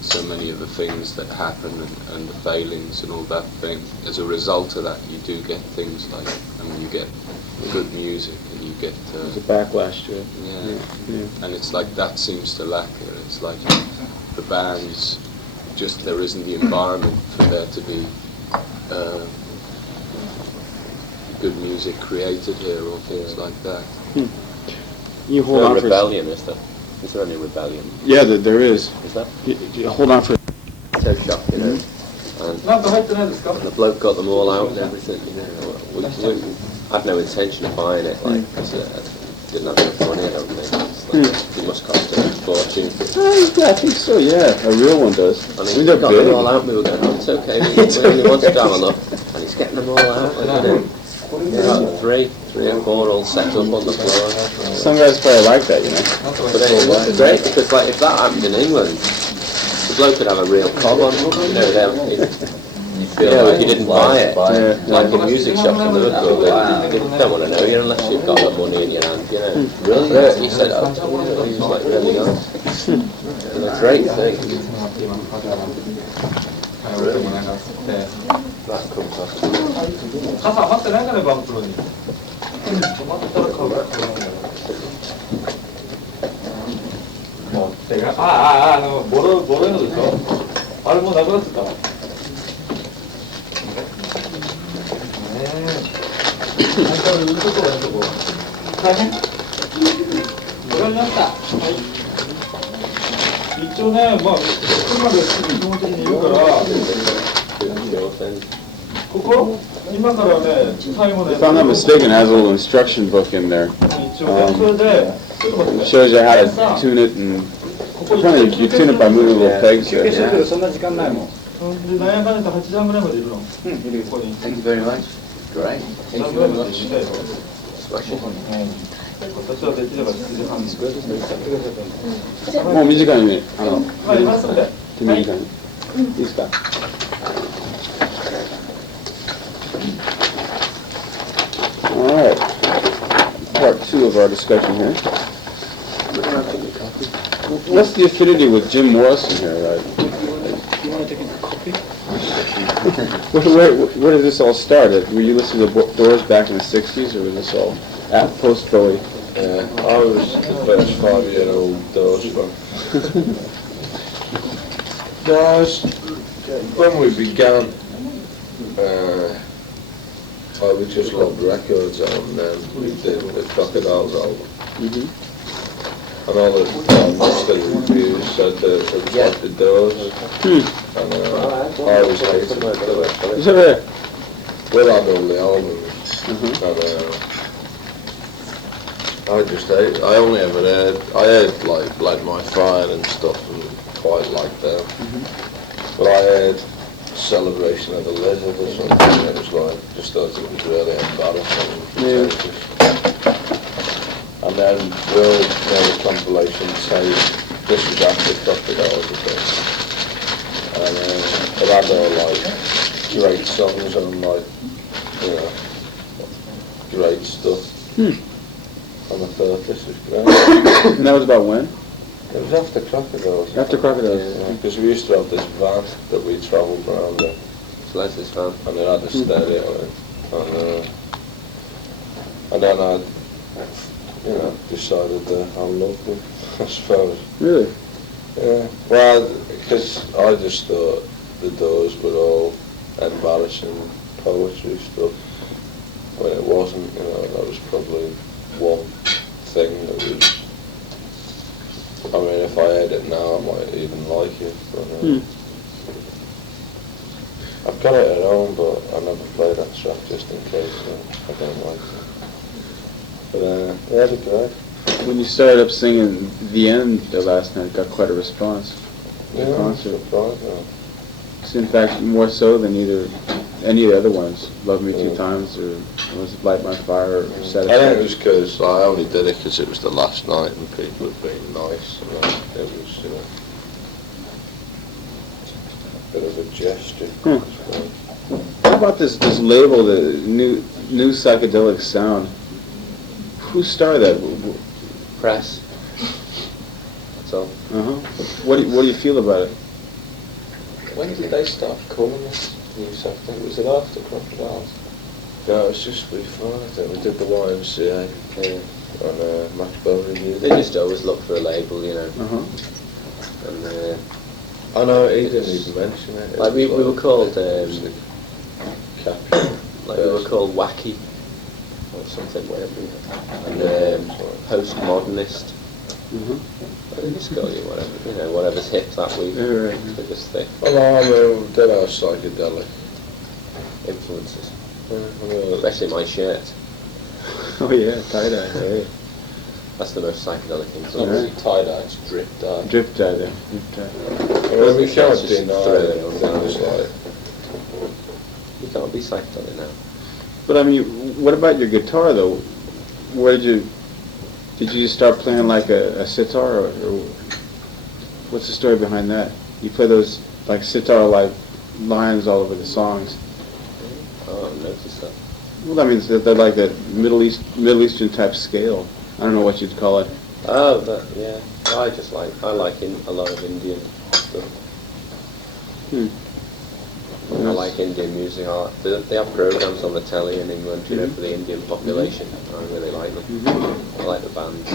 so many of the things that happen and the failings and all that thing. As a result of that, you do get things like, I mean, you get good music and you get there's a backlash to it. Yeah. And it's like that seems to lack here. It's like the bands, just there isn't the environment for there to be good music created here or things like that. You hold on for rebellion, is there? Is there any rebellion? Yeah, there is. Is that? You hold on for So shocked, you know. And the bloke got them all out and everything, you know. We had no intention of buying it, like, cause, didn't have enough money, I don't think. It's like, it must cost a fortune. I think so, yeah. A real one does. And he got them all out, we were going, oh, it's okay, we only wanted to have a look. And he's getting them all out, you know. Three or four all set up on the floor. Some guys probably like that, you know. But it's great because, like, if that happened in England, the bloke could have a real cob on. You know, you feel like you didn't buy it. Like in music shops in Liverpool, they don't want to know you unless you've got the money in your hand. You know, really. He said, "Oh, he was like really nice." It's a great thing. That comes off. 傘余ってないからバンプロに。止まったら買う。ボロいのでしょ。あれもうなくなってた。大変。わかりました。一応ね、まあ車ですぐ基本的にいるから。ここ今からね、最後の If I'm not mistaken, it has a little instruction book in there. It shows you how to tune it, and apparently you tune it by moving little pegs there. Thank you very much. Great. Thank you very much. もう短いね。いますんで。手短い。いいですか。All right. Part 2 of our discussion here. What's the affinity with Jim Morrison here, right? You want to take a copy? Where did this all start? Were you listening to the Doors back in the 60s, or was this all at post-Bowie? Yeah, I was the first 5-year-old Doors fan. No, when we began, we just loved records, and then we did the Crocodiles album. And all the most of the reviews said that it was like the Doors. And I always hated it. Is that right? Well, I know the albums. And I only ever heard like My Fire and stuff, and quite liked them. But I heard Celebration of the Lizard or something, and it was like, just thought it was really embarrassing and pretentious. And then Will made a compilation tape, this was after Crocodiles, I think. And it had all like great songs and like, you know, great stuff. And I thought, this is great. And that was about when? It was after Crocodiles. After Crocodiles. Yeah, because we used to have this van that we travelled around in. Leslie's van. And it had a stereo in it. And then I, decided that I loved them, I suppose. Really? Yeah. Well, because I just thought the Doors were all embarrassing poetry stuff. When it wasn't, that was probably one thing that was... I mean, if I heard it now, I might even like it, but I've got it at home, but I never play that track just in case I don't like it. But yeah, they're great. When you started up singing The End last night, it got quite a response. Yeah, concert. Surprised, yeah. It's in fact more so than any of the other ones. Love Me Two Times, or was it Light My Fire, or Satisfaction? I think it was because I only did it because it was the last night and people had been nice. And it was, a bit of a gesture. How about this label, the new psychedelic sound? Who started that? Press. That's all. What do you feel about it? When did they start calling this new something? Was it after Crocodiles? No, it was just before, I think. We did the YMCA and Max Bell review. They just always look for a label, And I know, he didn't even mention it. Like we were called, like we were called Wacky, or something, whatever. And postmodernist. Just go whatever, whatever's hip that week. They just think. Well, I mean, did our psychedelic influences. Especially my shirt. Oh yeah, tie-dye. That's the most psychedelic thing. Obviously tie-dye, it's drip-dye. Drip-dye, then. Drip-dye. Well, we can't deny it. You can't be psychedelic now. But I mean, what about your guitar though? Where did you start playing like a sitar, or what's the story behind that? You play those like sitar-like lines all over the songs. Oh, I've noticed that. Well, that means that they're like a Middle Eastern type scale. I don't know what you'd call it. Oh, yeah. I like a lot of Indian stuff. I like Indian music. They have programs on the telly in England, for the Indian population. I really like them. I like the bands.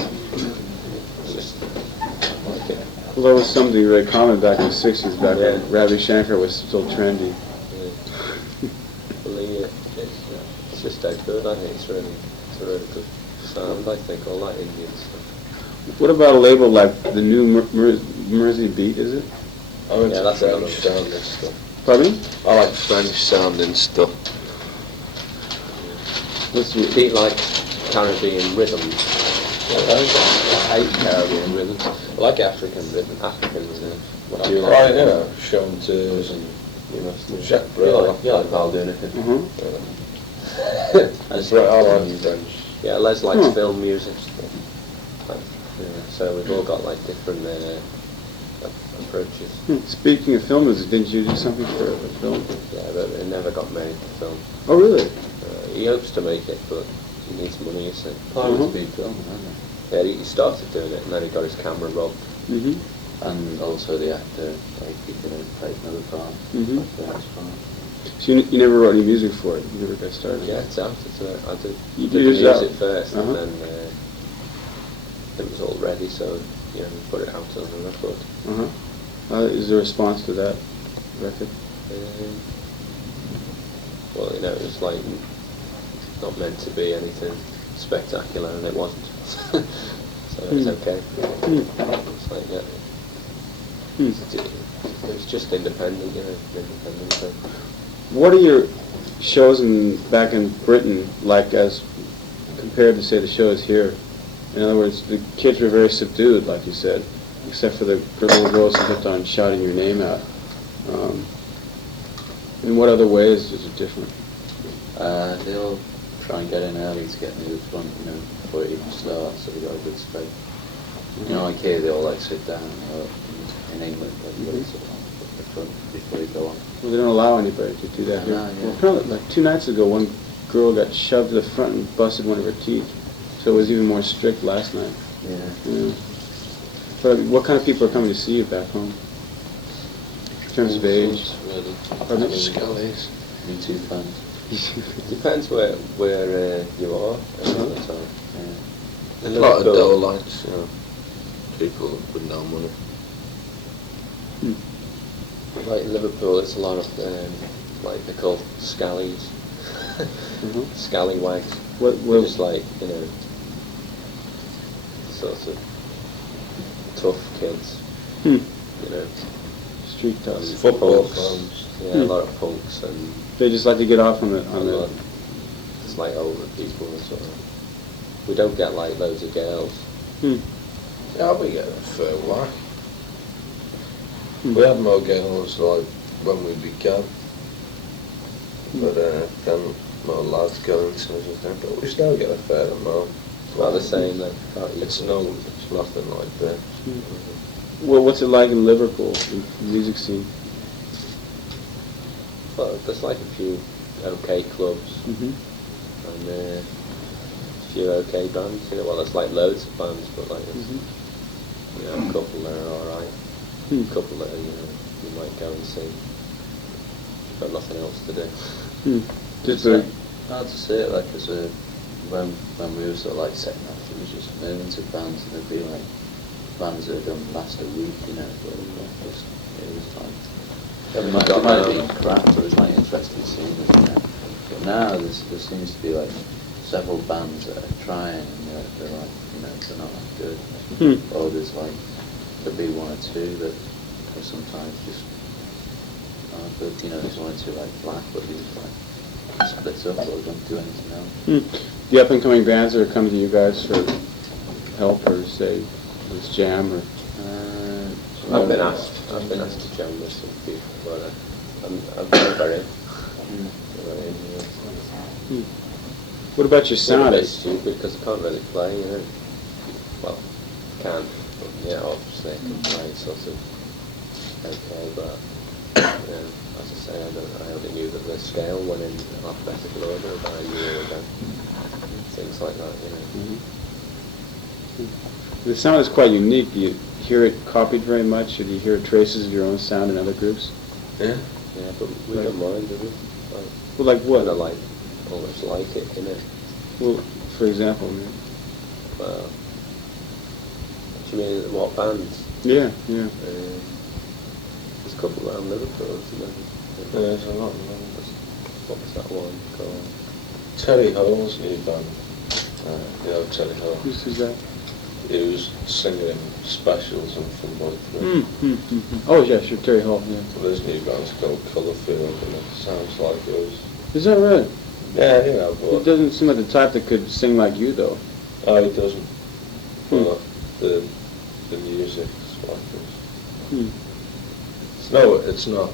It's just, I like it. Well, that was something very common back in the 60s, back when Ravi Shankar was still trendy. It's just dead good. I think it's a really good sound, I think, all that Indian stuff. What about a label like the new Mersey Beat, is it? Yeah, that's French sounding stuff. Pardon me? I like French sounding stuff. Beat like Caribbean rhythms. I hate Caribbean rhythms. I like African rhythm. Africans, What do you like? Chanteurs and, Jacques Brel. Yeah, like I'll do anything. I like French. Yeah, Les likes film music. So we've all got like different approaches. Speaking of film music, didn't you do something for a film? Yeah, but it never got made, the film. Oh, really? He hopes to make it, but he needs money, you see. Pirates beat film, isn't it? Yeah, he started doing it, and then he got his camera robbed. Mm-hmm. And also the actor, like, he played another part. Mm-hmm. Like the next part. So you never wrote any music for it? You never got started? Yeah, it's after it. I did You the did it music first, Uh-huh. and then it was all ready, so we put it out on the record. Uh-huh. Is there a response to that record? Well, it was like not meant to be anything spectacular, and it wasn't. So it's okay. It's like, yeah. It was just independent, independent thing. What are your shows back in Britain like as compared to, say, the shows here? In other words, the kids were very subdued, like you said, except for the little girls who kept on shouting your name out. In what other ways is it different? They'll try and get in early to get near the front, before it even starts, so we got a good space. Like here, they all sit down, in England, everybody's sort of at the front before they go on. Well, they don't allow anybody to do that here. Yeah. Well, apparently, like 2 nights ago, one girl got shoved to the front and busted one of her teeth. So it was even more strict last night. Yeah. But what kind of people are coming to see you back home? In terms of age? Really. Pardon? Scullies. Me too fans. Depends where you are at the time. Yeah. A lot of Dolites, people with no money. Like in Liverpool, it's a lot of like they're called scallies, scallywags. They're just like sort of tough kids. Street toughs. Football Punks. fans. Yeah, a lot of punks and They just like to get off on a the lot just like older people and sort of. We don't get like loads of girls. Yeah, we get a fair whack. We had more girls like when we began, but then more lads going to us, but we still get a fair amount. About the same then. It's nothing like that. Well, what's it like in Liverpool, the music scene? Well, there's like a few okay clubs Mm-hmm. and a few okay bands. Well, there's like loads of bands, but like there's, a couple that are alright. A couple that you might go and see. Got nothing else to do. Just It's hard to say it, like, because when we were sort of like setting up, it was just moving to bands, and there'd be like bands that had done last a week, but it was like, it might be crap, but it was like interesting seeing it, But now there seems to be like several bands that are trying, and they're like, they're not that good. Or there's like, there'll be one or two that are sometimes just aren't good, there's one or two like Black, but they just like splits up or don't do anything else. The up-and-coming bands that are coming to you guys for help, or say, this jam, or... I've been asked to jam with some people, but I'm very What about your sound? a bit stupid because I can't really play, Well, can, but obviously I can play sort of okay, but as I say, I only knew that the scale went in alphabetical order about a year ago. Things like that, The sound is quite unique. Do you hear it copied very much, or do you hear traces of your own sound in other groups? Yeah. Yeah, but we don't mind, do we? Well, like what? Kind of like, almost like it, Well, for example, Well, do you mean what bands? yeah. There's a couple around Liverpool, isn't there? There's a lot. What was that one called? Terry Hall's new band. Terry Hall. Who's that? He was singing in specials and from both. Oh, yeah, sure, Terry Hall, yeah. Well, his new band's called Colourfield, and it sounds like yours. Is that right? Yeah, He but doesn't seem like the type that could sing like you, though. he doesn't. Well, the music's like this. It's not.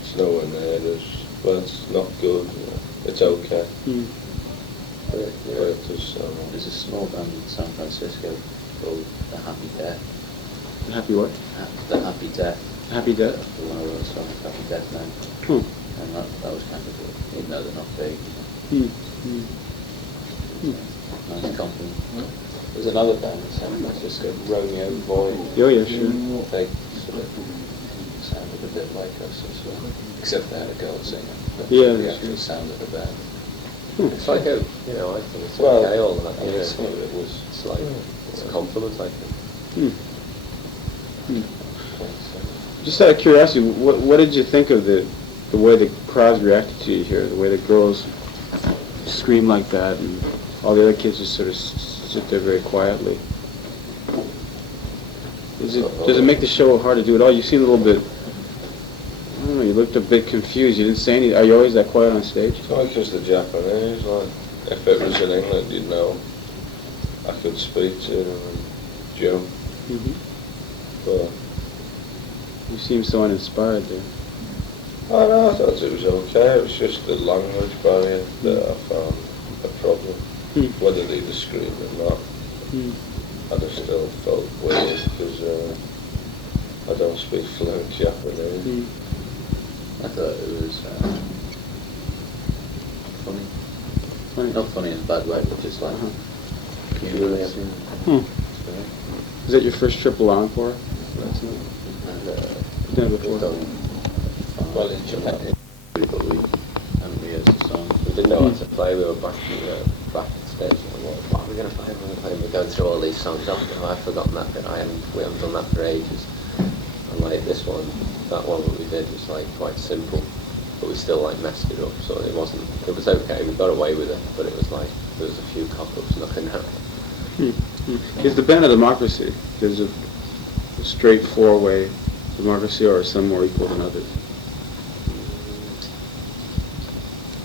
It's nowhere near as, but it's not good. It's okay. But it does sound. There's a small band in San Francisco called The Happy Death. The Happy what? The Happy Death. Happy Death? The one of those songs, Happy Death Band. And that was kind of good, even though they're not big. nice compliment. There's another band in San Francisco, Romeo Boy. Oh yeah, sure. They sort of sounded a bit like us as well, except they had a girl singer. But Yeah, the that's actual true. sound of the band. It's like a, you know, I think it's Well, okay, all that, you know. some of it was. It's like, it's a compliment, I think. Just out of curiosity, what did you think of the way the crowds reacted to you here? The way the girls scream like that, and all the other kids just sort of sit there very quietly. Does it make the show hard to do at all? You seem a little bit, I don't know, you looked a bit confused. You didn't say anything. Are you always that quiet on stage? It's like because the Japanese, like, if it was in England, you'd know I could speak to them and jump. But You seem so uninspired there. I know, I thought it was okay. It was just the language barrier that I found a problem. Whether they disagreed or not, I just still felt weird because I don't speak fluent Japanese. I thought it was funny. Funny. Not funny in a bad way, but just like humorous. Is that your first triple encore? And You've done it before. Well, in Japan. but we haven't rehearsed the song. We didn't know what to play. We were backstage. And what are we going to play? We're going to play. We're going through all these songs. I've forgotten that bit. We haven't done that for ages. And like this one, that one that we did was like quite simple, but we still like messed it up. So it was okay. We got away with it, but it was like there was a few cock-ups knocking out. Is the band a democracy? There's a straight four-way democracy, or are some more equal than others?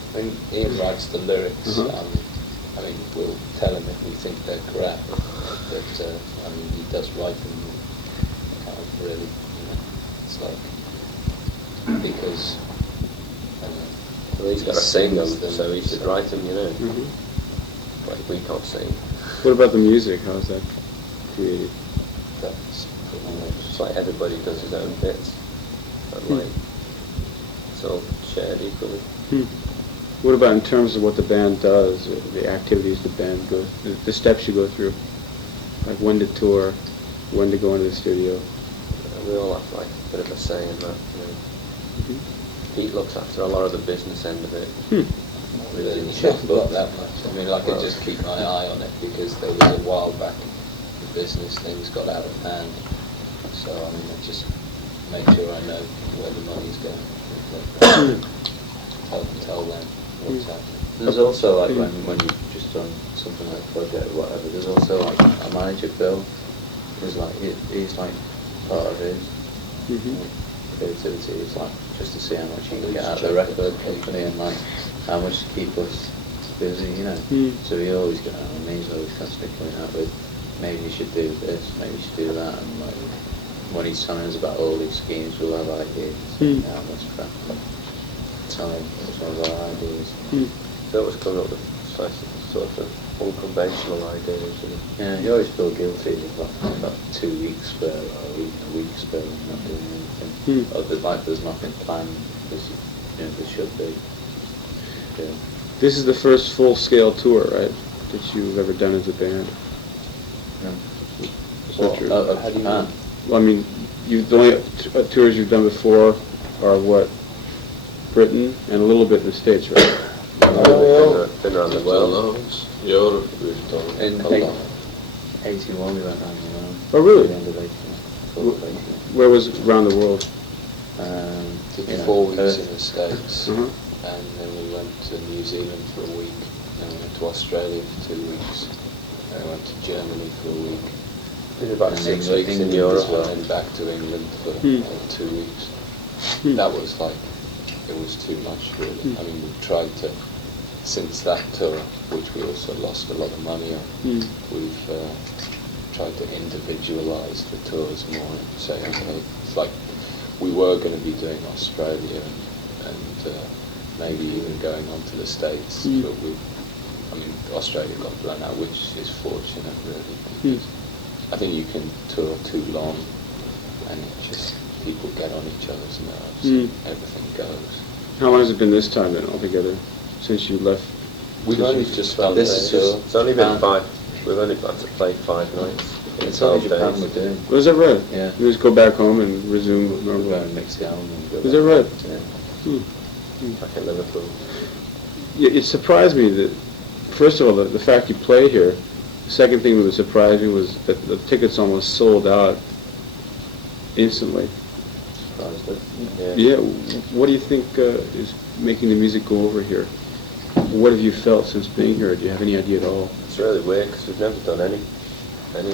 I think Ian writes the lyrics. I mean, we'll tell him if we think they're crap, but I mean, he does write them. Can't really, you know, it's like because. Well, he's got to sing them, so he should write them, you know. Like we can't sing. What about the music? How is that created? That's It's like everybody does his own bits, and like it's all shared equally. What about in terms of what the band does, the activities the band goes, the steps you go through, like when to tour, when to go into the studio? We all have like a bit of a say in that. You know. Pete looks after a lot of the business end of it. really not that much. I mean, I could just keep my eye on it because there was a while back the business things got out of hand. So I mean, I just make sure I know where the money's going. Tell them what's happening. There's also like when you've just done something like a project or whatever, there's also like a manager, Bill, who's like, he's like part of his creativity. It's like just to see how much you can get out of the record company and like how much to keep us busy, you know. So he always got on me, he's always constantly coming out with maybe you should do this, maybe you should do that, and like when he's telling us about all these schemes, we'll have ideas. Now let's crack tell him what's one of our ideas. They always come up with sort of unconventional ideas. You know? Yeah, you always feel guilty if you've got 2 weeks spare or a week spare and not doing anything. Or there's nothing planned, because you know, there should be. Yeah. This is the first full-scale tour, right, that you've ever done as a band? Is that true? How do you know? Well, I mean, the only tours you've done before are what? Britain and a little bit in the States, right? Been around the world. Europe we've done. In 81 we went around the world. Oh, really? The end of 81. Where was around the world? Did 4 weeks in the States, Uh-huh. and then we went to New Zealand for a week, and we went to Australia for 2 weeks, and we went to Germany for a week. Did about And 6 then weeks in England Europe. as well, and back to England for 2 weeks. That was like, it was too much really. I mean, we've tried to, since that tour, which we also lost a lot of money on, we've tried to individualise the tours more and say, okay, it's like we were going to be doing Australia and maybe even going on to the States, but I mean, Australia got blown out, which is fortunate really, because I think you can tour too long and it just, people get on each other's nerves and everything goes. How long has it been this time then altogether, since you left We've only just found This is just It's only been Japan. 5. We've only got to play 5 nights. It's only 12 Japan days. we're doing. Was that right? Yeah. You just go back home and resume We're normal. going to mix the album and go Is that back. right? Yeah. Back in Liverpool. Yeah, it surprised me that, first of all, the fact you play here. The second thing that surprised me was that the tickets almost sold out instantly. Surprised it. Yeah, what do you think is making the music go over here? What have you felt since being here? Do you have any idea at all? It's really weird because we've never done any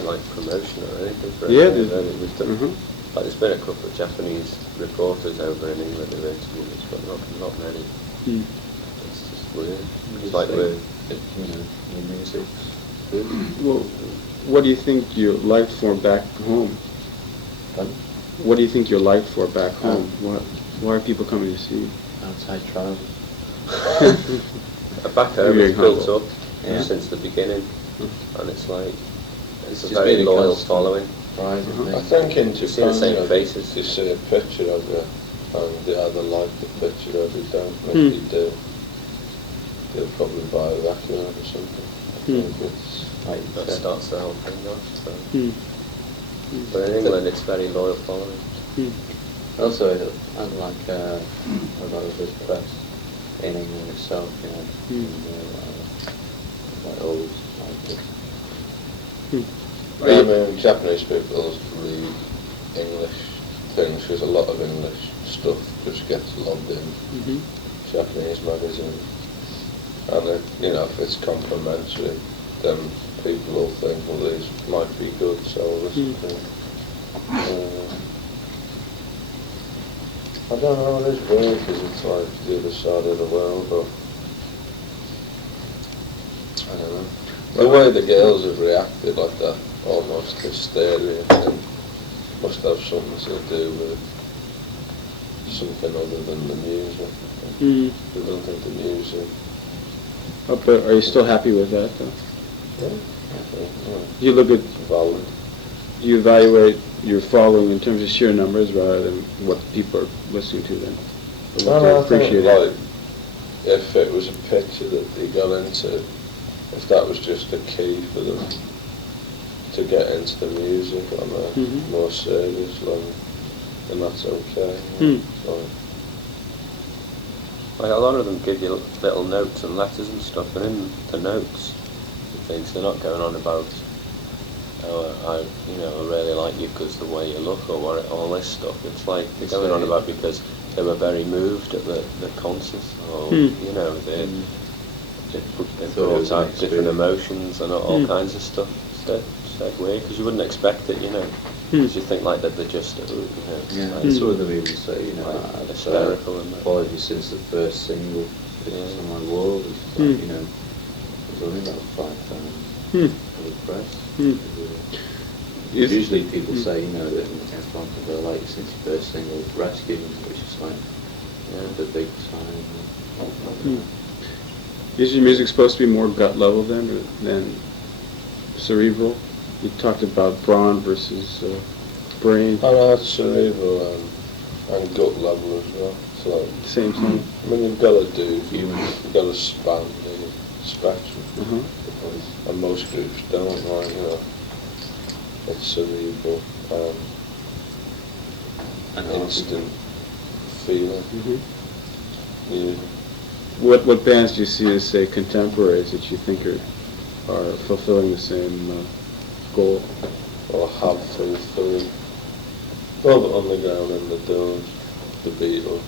like promotion or anything for Yeah, anything. there's- Really. We've done, Mhm. like, there's been a couple of Japanese reporters over in England who interviewed us, but not many. Hmm. It's just weird. It's like we're You know, your music's good. Well, what do you think you're liked for back home? Pardon? What do you think you're liked for back home? Why are people coming to see you? Outside travel. back home. You're It's built humble. up Yeah. since the beginning, and it's like it's a just very been a loyal constant following. Rising Uh-huh. thing. I think in You see the Japan, same you know, faces. you see a picture of you, and they either like the picture or they don't. If Hmm. they do, they'll probably buy a record or something. I think it's Like, That starts the whole thing off. So. Hmm. But in England, it's very loyal following. also, I like a lot of this press in England itself, you know. Hmm. Like always like it. I mean, Japanese people read English things because a lot of English stuff just gets logged in Mm-hmm. Japanese magazines. And you know, if it's complimentary, then people will think, well, these might be good, so I'll listen to them. I don't know, it is weird because it's like the other side of the world, but I don't know. The way the girls have reacted, like that almost hysteria thing, must have something to do with something other than the music. Mm. They don't think the music. But are you still happy with that, though? Yeah. You look at, Valid. you evaluate your following in terms of sheer numbers rather than what people are listening to then? Or what they're I think, appreciating? like, if it was a picture that they got into, if that was just a key for them to get into the music on a Mhm. more serious level, then that's okay. Hmm. So, Like, a lot of them give you little notes and letters and stuff, and in the notes, things they're not going on about, oh, I really like you because the way you look or what, all this stuff. It's like they're It's going on very- about because they were very moved at the concert, or they Thought it brought was an out different experience. emotions and all kinds of stuff. It's dead weird because you wouldn't expect it, because you think like that they're just, Yeah, like, that's what they even say, you know, like I've hysterical and that. followed you since the first single, Pictures on My Wall, it's like, you know, there's only about 5,000 for the press. Usually people say, you know, that everyone can go like since your first single, Rescue, which is like, the big sign. Is your music supposed to be more gut level then than cerebral? You talked about brawn versus brain. and that's cerebral and gut level as well. So, Same thing. I mean, you've got to do, you've got to span the spectrum. Uh-huh. And most groups don't, like, it's cerebral, instant feeling. Yeah. What bands do you see as, say, contemporaries that you think are fulfilling the same goal? Or have fulfilled. Well, the Underground and the Doors, the Beatles.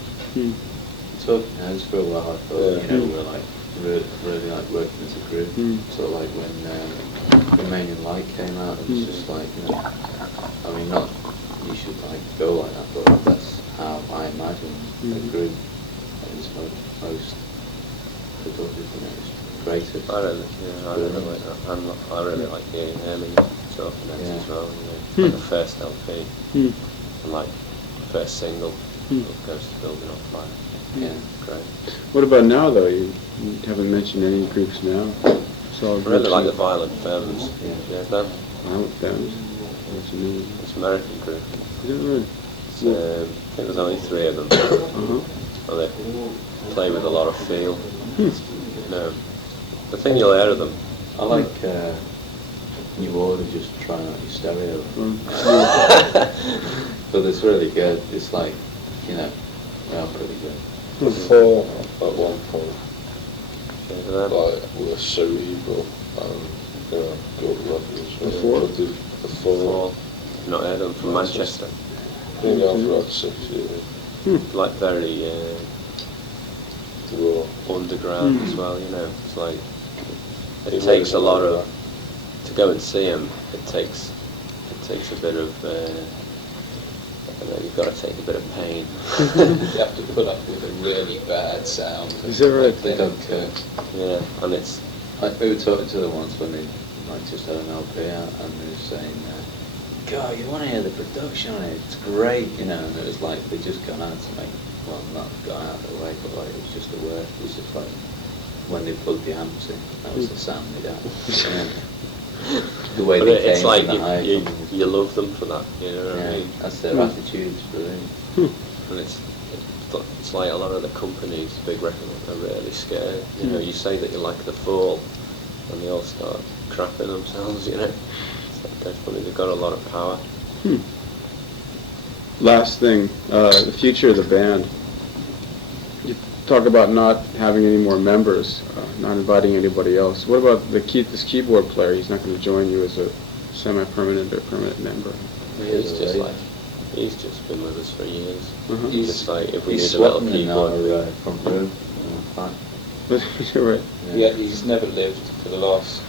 Talking Heads for a while, I thought, Yeah. we're like really like working as a group. So like when Remain in Light came out, it was just like, I mean, not you should like go like that, but that's how I imagine a group is most productive, it's creative. I really like that. I really like hearing him and Talking Heads as well. Like the first LP and like the first single, it goes to Building on Fire. Yeah. Great. What about now, though? You haven't mentioned any groups now. I really like the Violent Femmes. Yeah, them. Violent Femmes. What's the name? It's an American group. Is that right? I think there's only 3 of them. Uh-huh. And they play with a lot of feel. I think you'll hear of them. I like New Order just trying out your stereo. But it's really good. It's like, you know, they are pretty good. The Fall at one point, like, were cerebral and, you know, good records. The Fall? The Fall. Not heard of them from Manchester. Been going for about 6 years. Like very Raw. underground as well, you know. It's like, it takes a lot of, to go and see them, it takes a bit of, I don't know, you've got to take a bit of pain. You have to put up with a really bad sound. Is that right? They don't care. Yeah, and it's, We were talking to them once when they like just had an LP out, and they were saying, God, you want to hear the production on it? It's great, you know. And it was like they just gone out to make, well, not gone out of the way, but like it was just the work. It was just like when they plugged the amps in, that was the sound they got. The way but they it's came like in the high. you love them for that, you know what I mean? That's their attitude, it's brilliant. And it's like a lot of the companies, big record, are really scared. You know, you say that you like the Fall, and they all start crapping themselves, you know. It's like definitely they've got a lot of power. Last thing, the future of the band. You talk about not having any more members, not inviting anybody else. What about this keyboard player? He's not going to join you as a semi-permanent or permanent member. He's just been with us for years. He's just like, if we he's need a little sweating in our keyboard. front room. You're right. Yeah, he's never lived for the last